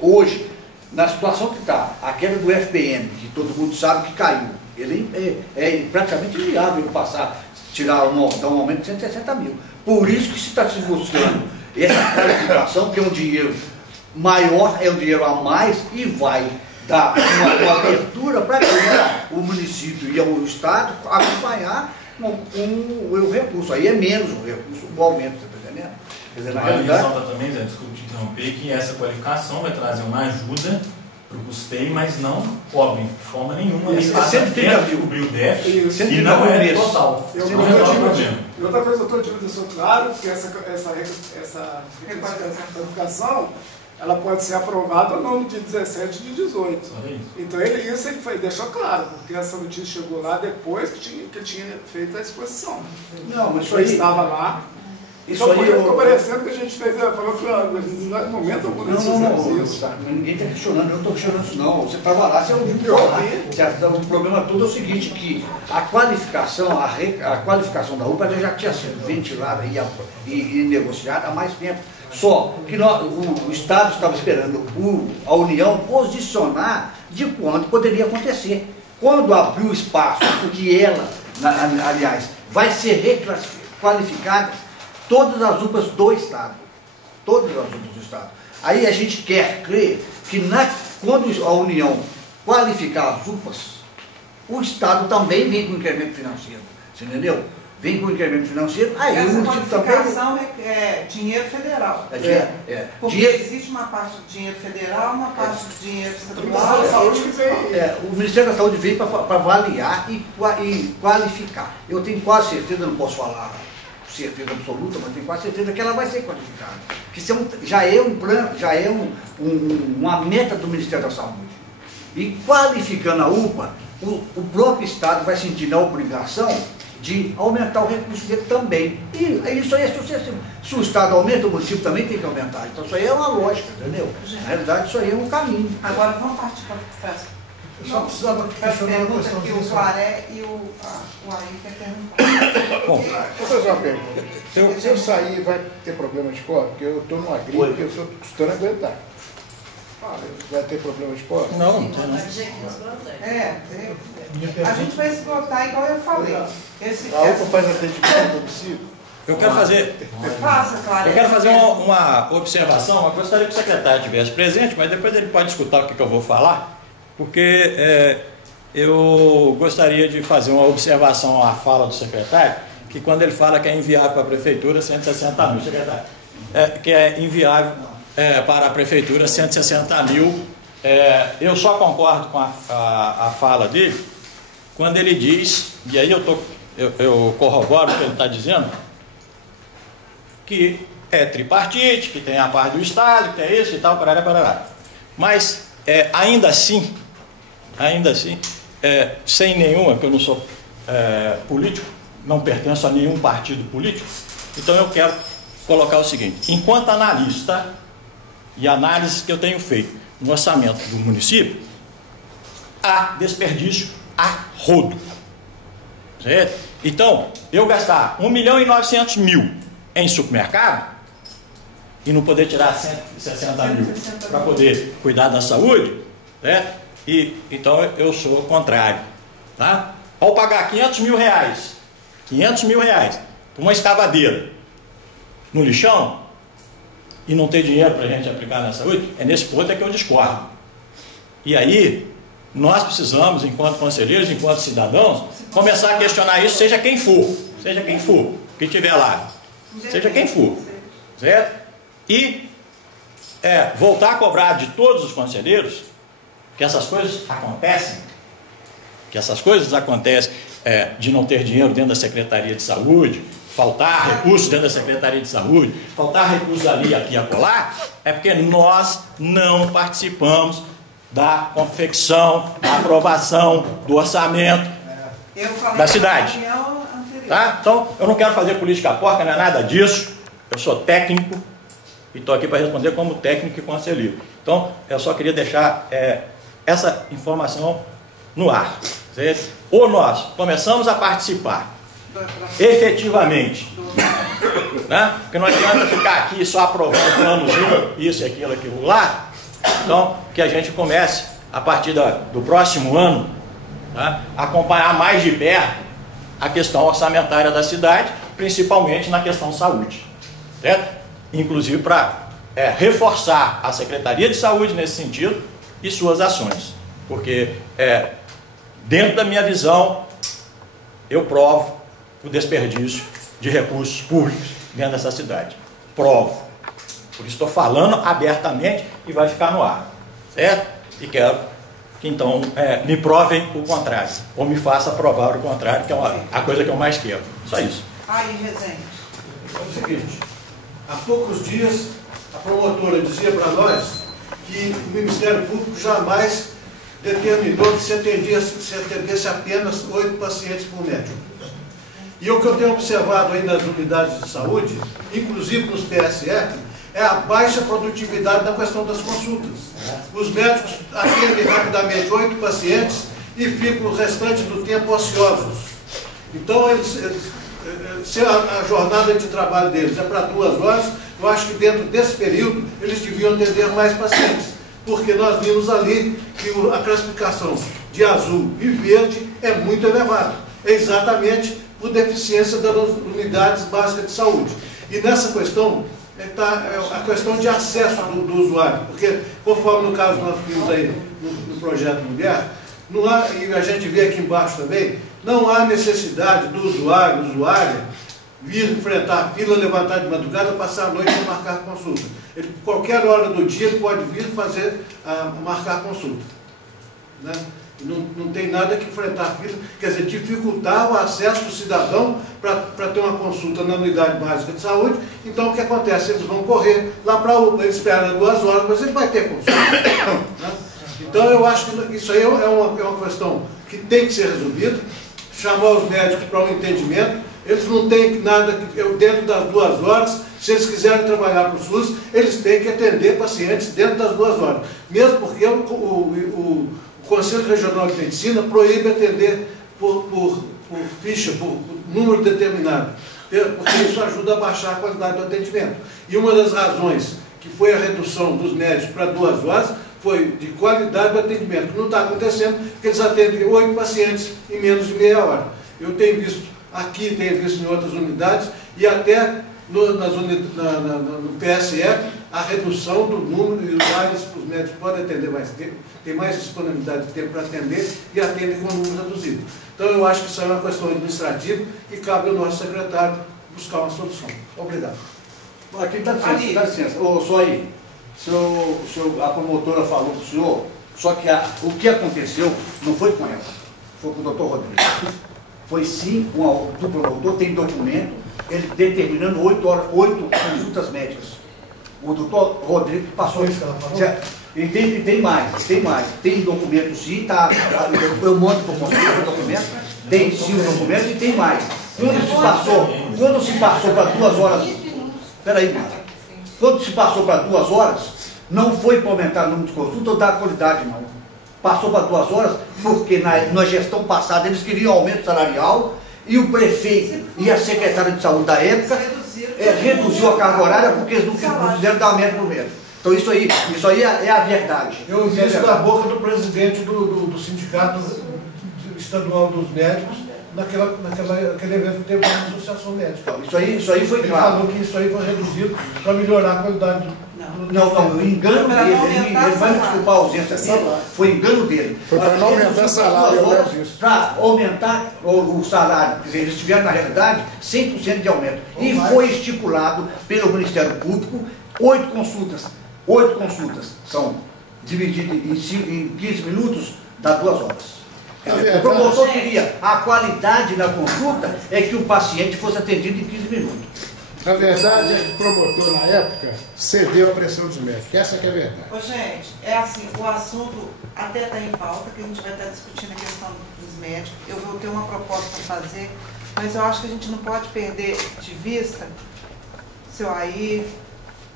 hoje, na situação que está, a queda do FPM, que todo mundo sabe que caiu, ele é praticamente inviável dar um aumento de 160 mil. Por isso que se está se buscando essa qualificação, que é um dinheiro maior, é um dinheiro a mais e vai dar uma abertura para que o município e o Estado acompanhar o recurso. Aí é menos o recurso, o aumento, você está entendendo? Quer dizer, na realidade... ressalta também, Zé, desculpe te interromper, que essa qualificação vai trazer uma ajuda para o custeio, mas não cobre de forma nenhuma, nem passa dentro de cobrir o déficit, e não é total. Não resolve o problema. E outra coisa, doutor Dimas deixou claro que essa qualificação, ela pode ser aprovada ou não no dia 17 e dia 18. Então isso ele deixou claro, porque essa notícia chegou lá depois que tinha feito a exposição. Não, mas isso aí estava lá. Isso então, aí ficou parecendo que a gente fez, falou que no momento algum não, isso. Ninguém está questionando, eu não estou questionando isso não. Você estava lá, você ouviu falar. O problema todo é o seguinte, que a qualificação da UPA já tinha sido ventilada e negociada há mais tempo. Só que o Estado estava esperando a União posicionar de quando poderia acontecer. Quando abriu espaço, porque ela, aliás, vai ser requalificada, todas as UPAs do Estado. Todas as UPAs do Estado. Aí a gente quer crer que quando a União qualificar as UPAs, o Estado também vem com incremento financeiro. Você entendeu? Vem com incremento financeiro, aí essa o município também... qualificação é dinheiro federal. Porque existe uma parte do dinheiro federal, uma parte do dinheiro estadual. O Ministério da Saúde veio para avaliar e qualificar. Eu tenho quase certeza, não posso falar certeza absoluta, mas tenho quase certeza que ela vai ser qualificada. Que já é um plano, já é uma meta do Ministério da Saúde. E qualificando a UPA, o próprio Estado vai sentir a obrigação de aumentar o recurso dele também. E isso aí é sucessivo. Se o Estado aumenta, o município também tem que aumentar. Então isso aí é uma lógica, entendeu? Na realidade, isso aí é um caminho. Agora vamos partir para Eu só precisava questionar uma questão que o Claré e o Ari quer perguntar. Bom, deixa eu fazer uma pergunta. Se eu sair, vai ter problema de cor? Porque eu estou numa gripe e eu estou custando aguentar. Vai ter problema de cor? Não, não tem não. A gente vai esgotar igual eu falei. A UPA faz atendimento no domicílio? Eu quero fazer. Faça, Claré. Eu quero fazer uma observação, eu gostaria que o secretário estivesse presente, mas depois ele pode escutar o que eu vou falar, porque eu gostaria de fazer uma observação à fala do secretário, que quando ele fala que é inviável para a prefeitura 160 mil, secretário, que é inviável para a prefeitura 160 mil, eu só concordo com a fala dele, quando ele diz, e aí eu corroboro o que ele está dizendo, que é tripartite, que tem a parte do Estado, que é isso e tal, parará. Mas, ainda assim, sem nenhuma, porque eu não sou político, não pertenço a nenhum partido político, então eu quero colocar o seguinte: enquanto analista, e análise que eu tenho feito no orçamento do município, há desperdício a rodo. Certo? Então, eu gastar 1.900.000 em supermercado e não poder tirar 160 mil para poder cuidar da saúde, né? Então eu sou o contrário, tá? Ao pagar 500 mil reais por uma escavadeira no lixão e não ter dinheiro para a gente aplicar na saúde, é nesse ponto que eu discordo. E aí nós precisamos, enquanto conselheiros, enquanto cidadãos, começar a questionar isso, seja quem for que estiver lá. Seja quem for, certo? E voltar a cobrar de todos os conselheiros que essas coisas acontecem, de não ter dinheiro dentro da Secretaria de Saúde, faltar recursos dentro da Secretaria de Saúde, faltar recursos ali, aqui e acolá, é porque nós não participamos da confecção, da aprovação do orçamento da cidade. Tá? Então, eu não quero fazer política porca, não é nada disso. Eu sou técnico e estou aqui para responder como técnico e conselheiro. Então, eu só queria deixar essa informação no ar. Certo? Ou nós começamos a participar efetivamente, né? Porque não adianta ficar aqui só aprovando planozinho, isso, aquilo lá. Então, que a gente comece, a partir do próximo ano, tá? A acompanhar mais de perto a questão orçamentária da cidade, principalmente na questão saúde, certo? Inclusive para reforçar a Secretaria de Saúde nesse sentido e suas ações, porque dentro da minha visão eu provo o desperdício de recursos públicos dentro dessa cidade, provo, por isso estou falando abertamente e vai ficar no ar, certo? E quero que então me provem o contrário, ou me faça provar o contrário, que é a coisa que eu mais quero. Só isso. Aí, Rezende. É o seguinte, há poucos dias a promotora dizia para nós que o Ministério Público jamais determinou que se atendesse apenas 8 pacientes por médico. E o que eu tenho observado aí nas unidades de saúde, inclusive nos PSF, é a baixa produtividade na questão das consultas. Os médicos atendem rapidamente 8 pacientes e ficam o restante do tempo ociosos. Então, se a jornada de trabalho deles é para 2 horas, eu acho que dentro desse período eles deviam atender mais pacientes, porque nós vimos ali que a classificação de azul e verde é muito elevada, exatamente por deficiência das unidades básicas de saúde. E nessa questão está a questão de acesso do usuário, porque conforme no caso nós vimos aí no projeto Mulher, não há, e a gente vê aqui embaixo também, não há necessidade do usuária vir enfrentar a fila, levantar de madrugada, passar a noite para marcar consulta. Ele, qualquer hora do dia ele pode vir marcar consulta, né? Não tem nada que enfrentar a fila, quer dizer, dificultar o acesso do cidadão para ter uma consulta na unidade básica de saúde. Então o que acontece? Eles vão correr lá para a UPA, ele espera 2 horas, mas ele vai ter consulta, né? Então eu acho que isso aí é uma questão que tem que ser resolvida, chamar os médicos para um entendimento. Eles não têm nada, dentro das 2 horas, se eles quiserem trabalhar para o SUS, eles têm que atender pacientes dentro das 2 horas. Mesmo porque o Conselho Regional de Medicina proíbe atender por ficha, por número determinado, porque isso ajuda a baixar a qualidade do atendimento. E uma das razões que foi a redução dos médicos para 2 horas foi de qualidade do atendimento, que não está acontecendo, porque eles atendem 8 pacientes em menos de meia hora. Eu tenho visto aqui, tenho visto em outras unidades, e até no PSE, a redução do número e os áreas que os médicos podem atender mais tempo, tem mais disponibilidade de tempo para atender e atendem com o número reduzido. Então eu acho que isso é uma questão administrativa e cabe ao nosso secretário buscar uma solução. Obrigado. Aqui dá licença. Ô, só aí, a promotora falou para o senhor, só que o que aconteceu não foi com ela, foi com o doutor Rodrigo. Foi sim com o promotor, tem documento, ele determinando 8 consultas médicas. O doutor Rodrigo passou isso. E tem mais. Tem documento sim, tá, eu mando para o conselho o documento, tem sim o documento e tem mais. Quando se passou para 2 horas, peraí, quando se passou para 2 horas, não foi para aumentar o número de consultas ou dar qualidade, não. Passou para 2 horas, porque na gestão passada eles queriam aumento salarial e o prefeito e a secretária de saúde da época reduziu a carga horária porque eles não quiseram dar aumento para o médico. Então isso aí é a verdade. Eu vi isso da boca do presidente do Sindicato Estadual dos Médicos, naquele evento que teve na Associação Médica. Então, isso aí foi claro. Ele falou que isso aí foi reduzido para melhorar a qualidade do... Não, o engano dele, ele vai me desculpar a ausência dele, foi engano dele. Foi para não aumentar o salário, para aumentar o salário, quer dizer, eles tiveram na realidade 100% de aumento. E foi estipulado pelo Ministério Público 8 consultas. 8 consultas são divididas em 15 minutos, dá 2 horas. O promotor queria a qualidade na consulta é que o paciente fosse atendido em 15 minutos. Na verdade, o promotor, na época, cedeu à pressão dos médicos. Essa que é a verdade. Ô, gente, é assim, o assunto até está em pauta, que a gente vai estar discutindo a questão dos médicos. Eu vou ter uma proposta para fazer, mas eu acho que a gente não pode perder de vista, seu Air,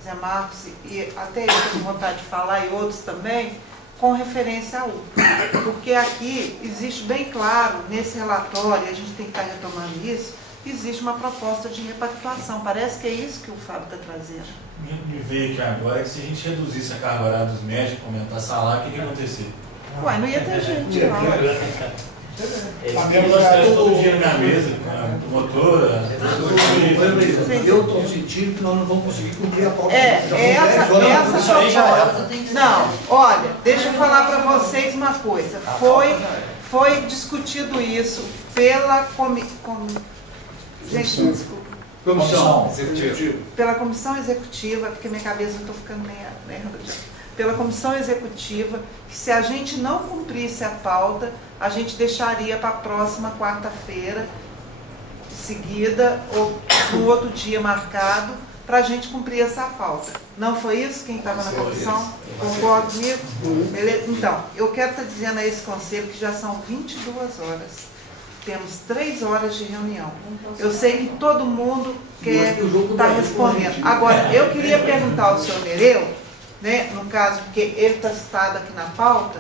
Zé Marcos, e até eu tenho vontade de falar, e outros também, com referência à UPA. Porque aqui existe bem claro, nesse relatório, a gente tem que estar retomando isso, existe uma proposta de repactuação. Parece que é isso que o Fábio está trazendo. Me veio aqui agora que se a gente reduzisse a carga horária dos médicos, aumentar salário, o que ia acontecer? Ué, não ia ter gente lá. Nós todo dia na minha mesa, a promotora, eu estou sentindo que nós não vamos conseguir cumprir a pauta. Essa proposta. Não, olha, deixa eu falar para vocês uma coisa. Foi discutido isso pela Gente, desculpa. Comissão Executiva. Pela Comissão Executiva, porque minha cabeça eu estou ficando meio pela Comissão Executiva, que se a gente não cumprisse a pauta, a gente deixaria para a próxima quarta-feira seguida, ou no outro dia marcado, para a gente cumprir essa pauta. Não foi isso? Quem estava na comissão? Concorda comigo? Beleza? Então, eu quero estar dizendo a esse conselho que já são 22 horas. Temos 3 horas de reunião. Eu sei que todo mundo quer estar respondendo. Agora, eu queria perguntar ao senhor Nereu, né, no caso, porque ele está citado aqui na pauta,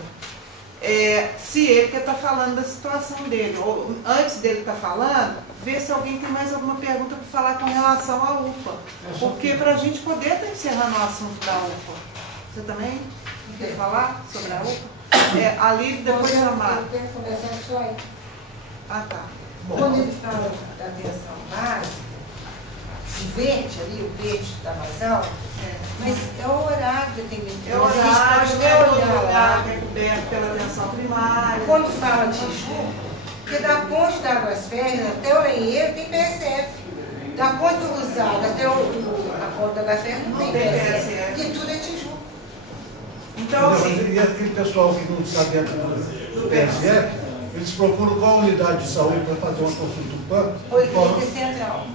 se ele quer estar falando da situação dele, ou antes dele estar falando, ver se alguém tem mais alguma pergunta para falar com relação à UPA. Porque para a gente poder estar encerrando o assunto da UPA. Você também quer falar sobre a UPA? A Lívia, depois a Mara. Eu quero conversar com o senhor aí. Ah, tá. Quando ele fala da atenção básica, o verde ali, o verde está mais alto, mas é o horário de atendimento. É o horário, é coberto pela atenção primária. Quando fala Tijuca, porque da ponte da Águas Férreas até o Lenheiro tem PSF. Da ponte do Rosado até a ponte da Águas Férreas não tem PSF. E tudo é Tijuca. Então, assim, e aquele pessoal que não está dentro do PSF, eles procuram qual unidade de saúde para fazer uma consulta do PAN? Ou central.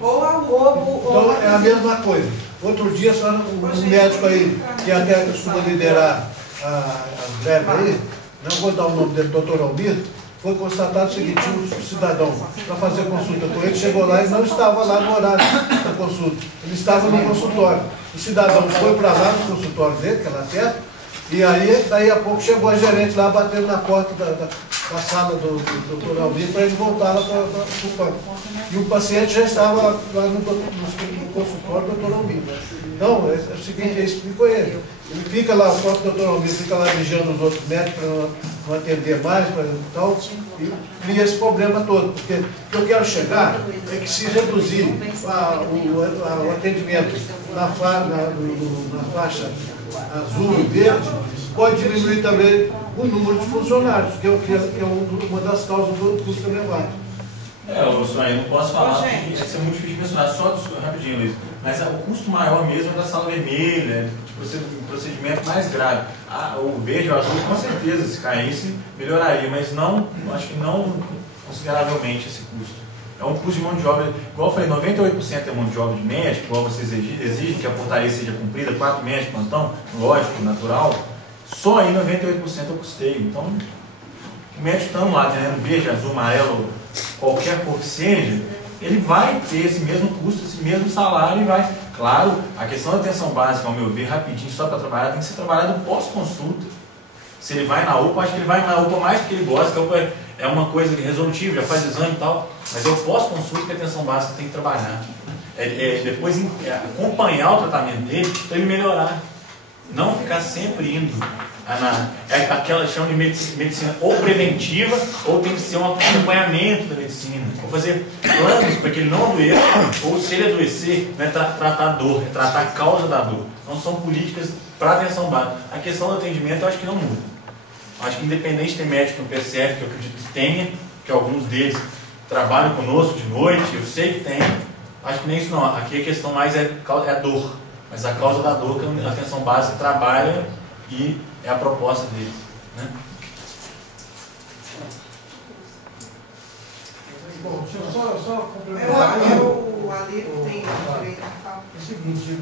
Ou a UPA. Então é a mesma coisa. Outro dia, um médico aí, que até costuma liderar a greve aí, não vou dar o nome dele, doutor Almir, foi constatado o seguinte: um cidadão para fazer consulta com ele, chegou lá e não estava lá no horário da consulta. Ele estava no consultório. O cidadão foi para lá no consultório dele, que é lá perto, E aí, daí a pouco chegou a gerente lá batendo na porta da sala do Dr. Almir para ele voltar lá para o banco. E o paciente já estava lá no consultório do Dr. Almir. Então, é o seguinte, eu explico a ele. Ele fica lá, o próprio Dr. Almir fica lá vigiando os outros médicos para não atender mais, então, e cria esse problema todo. Porque o que eu quero chegar é que se reduzir o atendimento na faixa azul e verde, pode diminuir também o número de funcionários, que é uma das causas do custo elevado. Eu não posso falar, porque isso é muito difícil de mensurar, só rapidinho, Luiz. Mas o custo maior mesmo é da sala vermelha, de procedimento mais grave. O verde ou azul, com certeza, se caísse, melhoraria, mas não, acho que não consideravelmente esse custo. É um custo de mão de obra, igual eu falei, 98% é mão de obra de médico, igual vocês exigem que a portaria seja cumprida, 4 médicos, plantão, lógico, natural, só aí 98% é o custeio. Então, o médico estando lá, tendo verde, azul, amarelo, qualquer cor que seja, ele vai ter esse mesmo custo, esse mesmo salário e vai. Claro, a questão da atenção básica, ao meu ver, rapidinho, só para trabalhar, tem que ser trabalhado pós-consulta. Se ele vai na UPA, acho que ele vai na UPA mais porque ele gosta, que a UPA é uma coisa resolutiva, já faz exame e tal, mas é o pós-consulta que a atenção básica tem que trabalhar. Depois acompanhar o tratamento dele para ele melhorar. Não ficar sempre indo aquela chama de medicina ou preventiva, ou tem que ser um acompanhamento da medicina. Ou fazer planos para que ele não adoeça, ou se ele adoecer, não é tratar a dor, é tratar a causa da dor. Não são políticas para atenção básica. A questão do atendimento eu acho que não muda. Eu acho que independente de ter médico no PCF, que eu acredito que tenha, que alguns deles trabalham conosco de noite, eu sei que tem, acho que nem isso não. Aqui a questão mais é a dor. Mas a causa da dor que a atenção básica trabalha e é a proposta deles. Né? Bom, deixa eu só complementar. O Ali tem direito a falar. É o seguinte,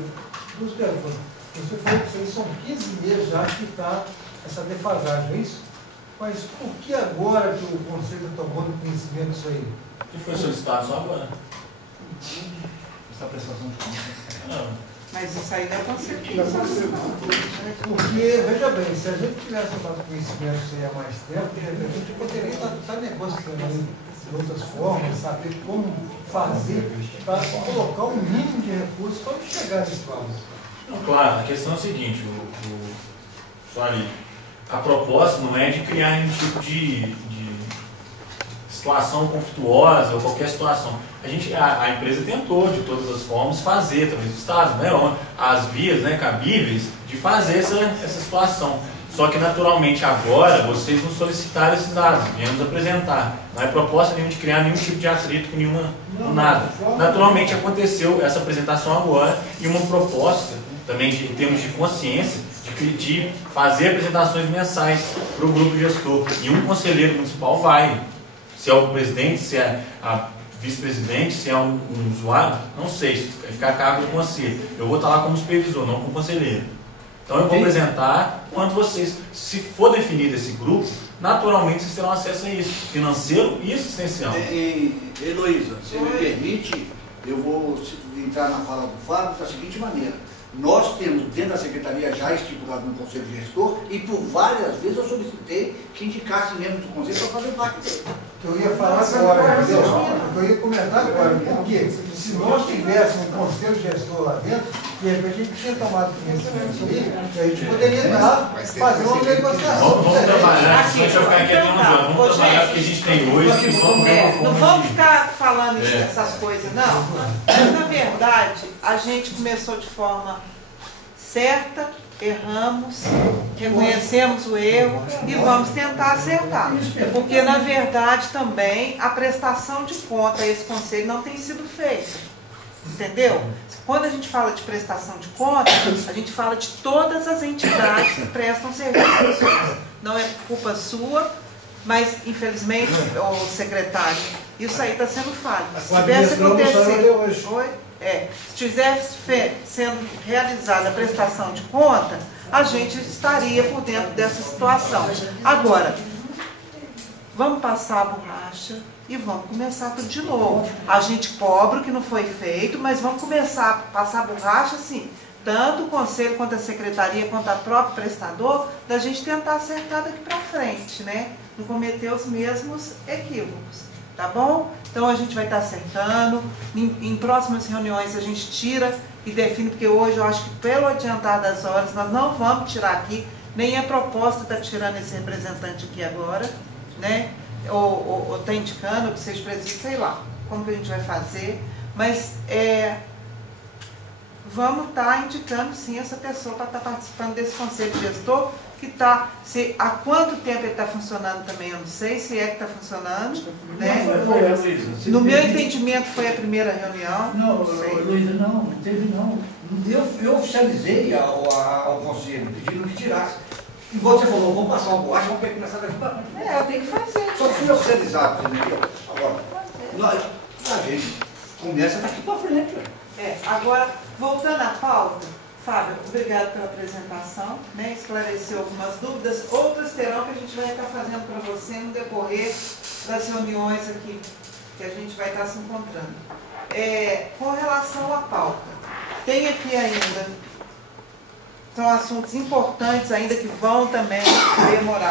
Lúcio Delfano, você falou que vocês são 15 meses já que está essa defasagem, é isso? Mas por que agora que o Conselho está tomando conhecimento disso aí? Que foi solicitado só agora. Essa prestação de conta. Mas isso aí não é conselho. Porque, veja bem, se a gente tivesse tomado conhecimento disso aí há mais tempo, a gente poderia estar negociando de outras formas, saber como fazer para colocar um mínimo de recursos para não chegar nesse valor. Claro, a questão é a seguinte, a proposta não é de criar nenhum tipo de situação conflituosa ou qualquer situação. A empresa tentou, de todas as formas, fazer, talvez o Estado, né, as vias, né, cabíveis de fazer essa situação. Só que, naturalmente, agora, vocês não solicitaram esses dados, viemos apresentar. Não é proposta nenhuma de criar nenhum tipo de atrito com nada. Naturalmente, aconteceu essa apresentação agora e uma proposta, também em termos de consciência, de fazer apresentações mensais para o grupo gestor. E um conselheiro municipal vai. Se é o presidente, se é a vice-presidente, se é um usuário, não sei, vai ficar a cargo do conselho. Eu vou estar lá como supervisor, não como conselheiro. Então eu vou apresentar quanto vocês, se for definido esse grupo, naturalmente vocês terão acesso a isso, financeiro e assistencial. Heloísa, se me permite, eu vou entrar na fala do Fábio da seguinte maneira. Nós temos dentro da Secretaria já estipulado no Conselho Gestor e por várias vezes eu solicitei que indicasse membros do Conselho para fazer parte dele. Eu ia falar agora, entendeu? Eu ia comentar agora, porque se nós tivéssemos um Conselho Gestor lá dentro, de repente a gente tinha tomado conhecimento disso aí, a gente poderia estar fazendo uma negociação. Vamos trabalhar, deixa eu ficar aqui até 11 anos, vamos trabalhar o que a gente tem hoje. Não vamos ficar falando essas coisas, não. Mas, na verdade, a gente começou de forma certa, erramos, reconhecemos o erro e vamos tentar acertar. Porque, na verdade, também a prestação de conta a esse conselho não tem sido feita. Entendeu? Quando a gente fala de prestação de conta, a gente fala de todas as entidades que prestam serviços. Não é culpa sua, mas, infelizmente, o secretário, isso aí está sendo falho. Se tivesse acontecido, se tivesse sendo realizada a prestação de conta, a gente estaria por dentro dessa situação. Agora, vamos passar a borracha e vamos começar tudo de novo. A gente cobra o que não foi feito, mas vamos começar a passar a borracha assim, tanto o conselho, quanto a secretaria, quanto a própria prestador, da gente tentar acertar daqui para frente, né? Não cometer os mesmos equívocos, tá bom? Então a gente vai estar acertando, em próximas reuniões a gente tira e define, porque hoje eu acho que pelo adiantar das horas nós não vamos tirar aqui, nem a proposta está tirando esse representante aqui agora, né? Ou está indicando, ou que seja preciso, sei lá, como que a gente vai fazer, mas vamos estar indicando sim essa pessoa para estar participando desse conselho gestor, que está, há quanto tempo ele está funcionando também, eu não sei se é que está funcionando, né? Luísa. No meu entendimento foi a primeira reunião. Não, Luísa, não teve não. Eu oficializei ao conselho, pedindo que tirasse. Igual você falou, vamos passar uma borracha, vamos começar daqui para frente. Eu tenho que fazer. Só fui oficializado, entendeu? Agora, a gente começa daqui para frente. Agora, voltando à pauta, Fábio, obrigado pela apresentação, né? Esclareceu algumas dúvidas, outras terão que a gente vai estar fazendo para você no decorrer das reuniões aqui, que a gente vai estar se encontrando. Com relação à pauta, tem aqui ainda, são assuntos importantes ainda que vão também demorar.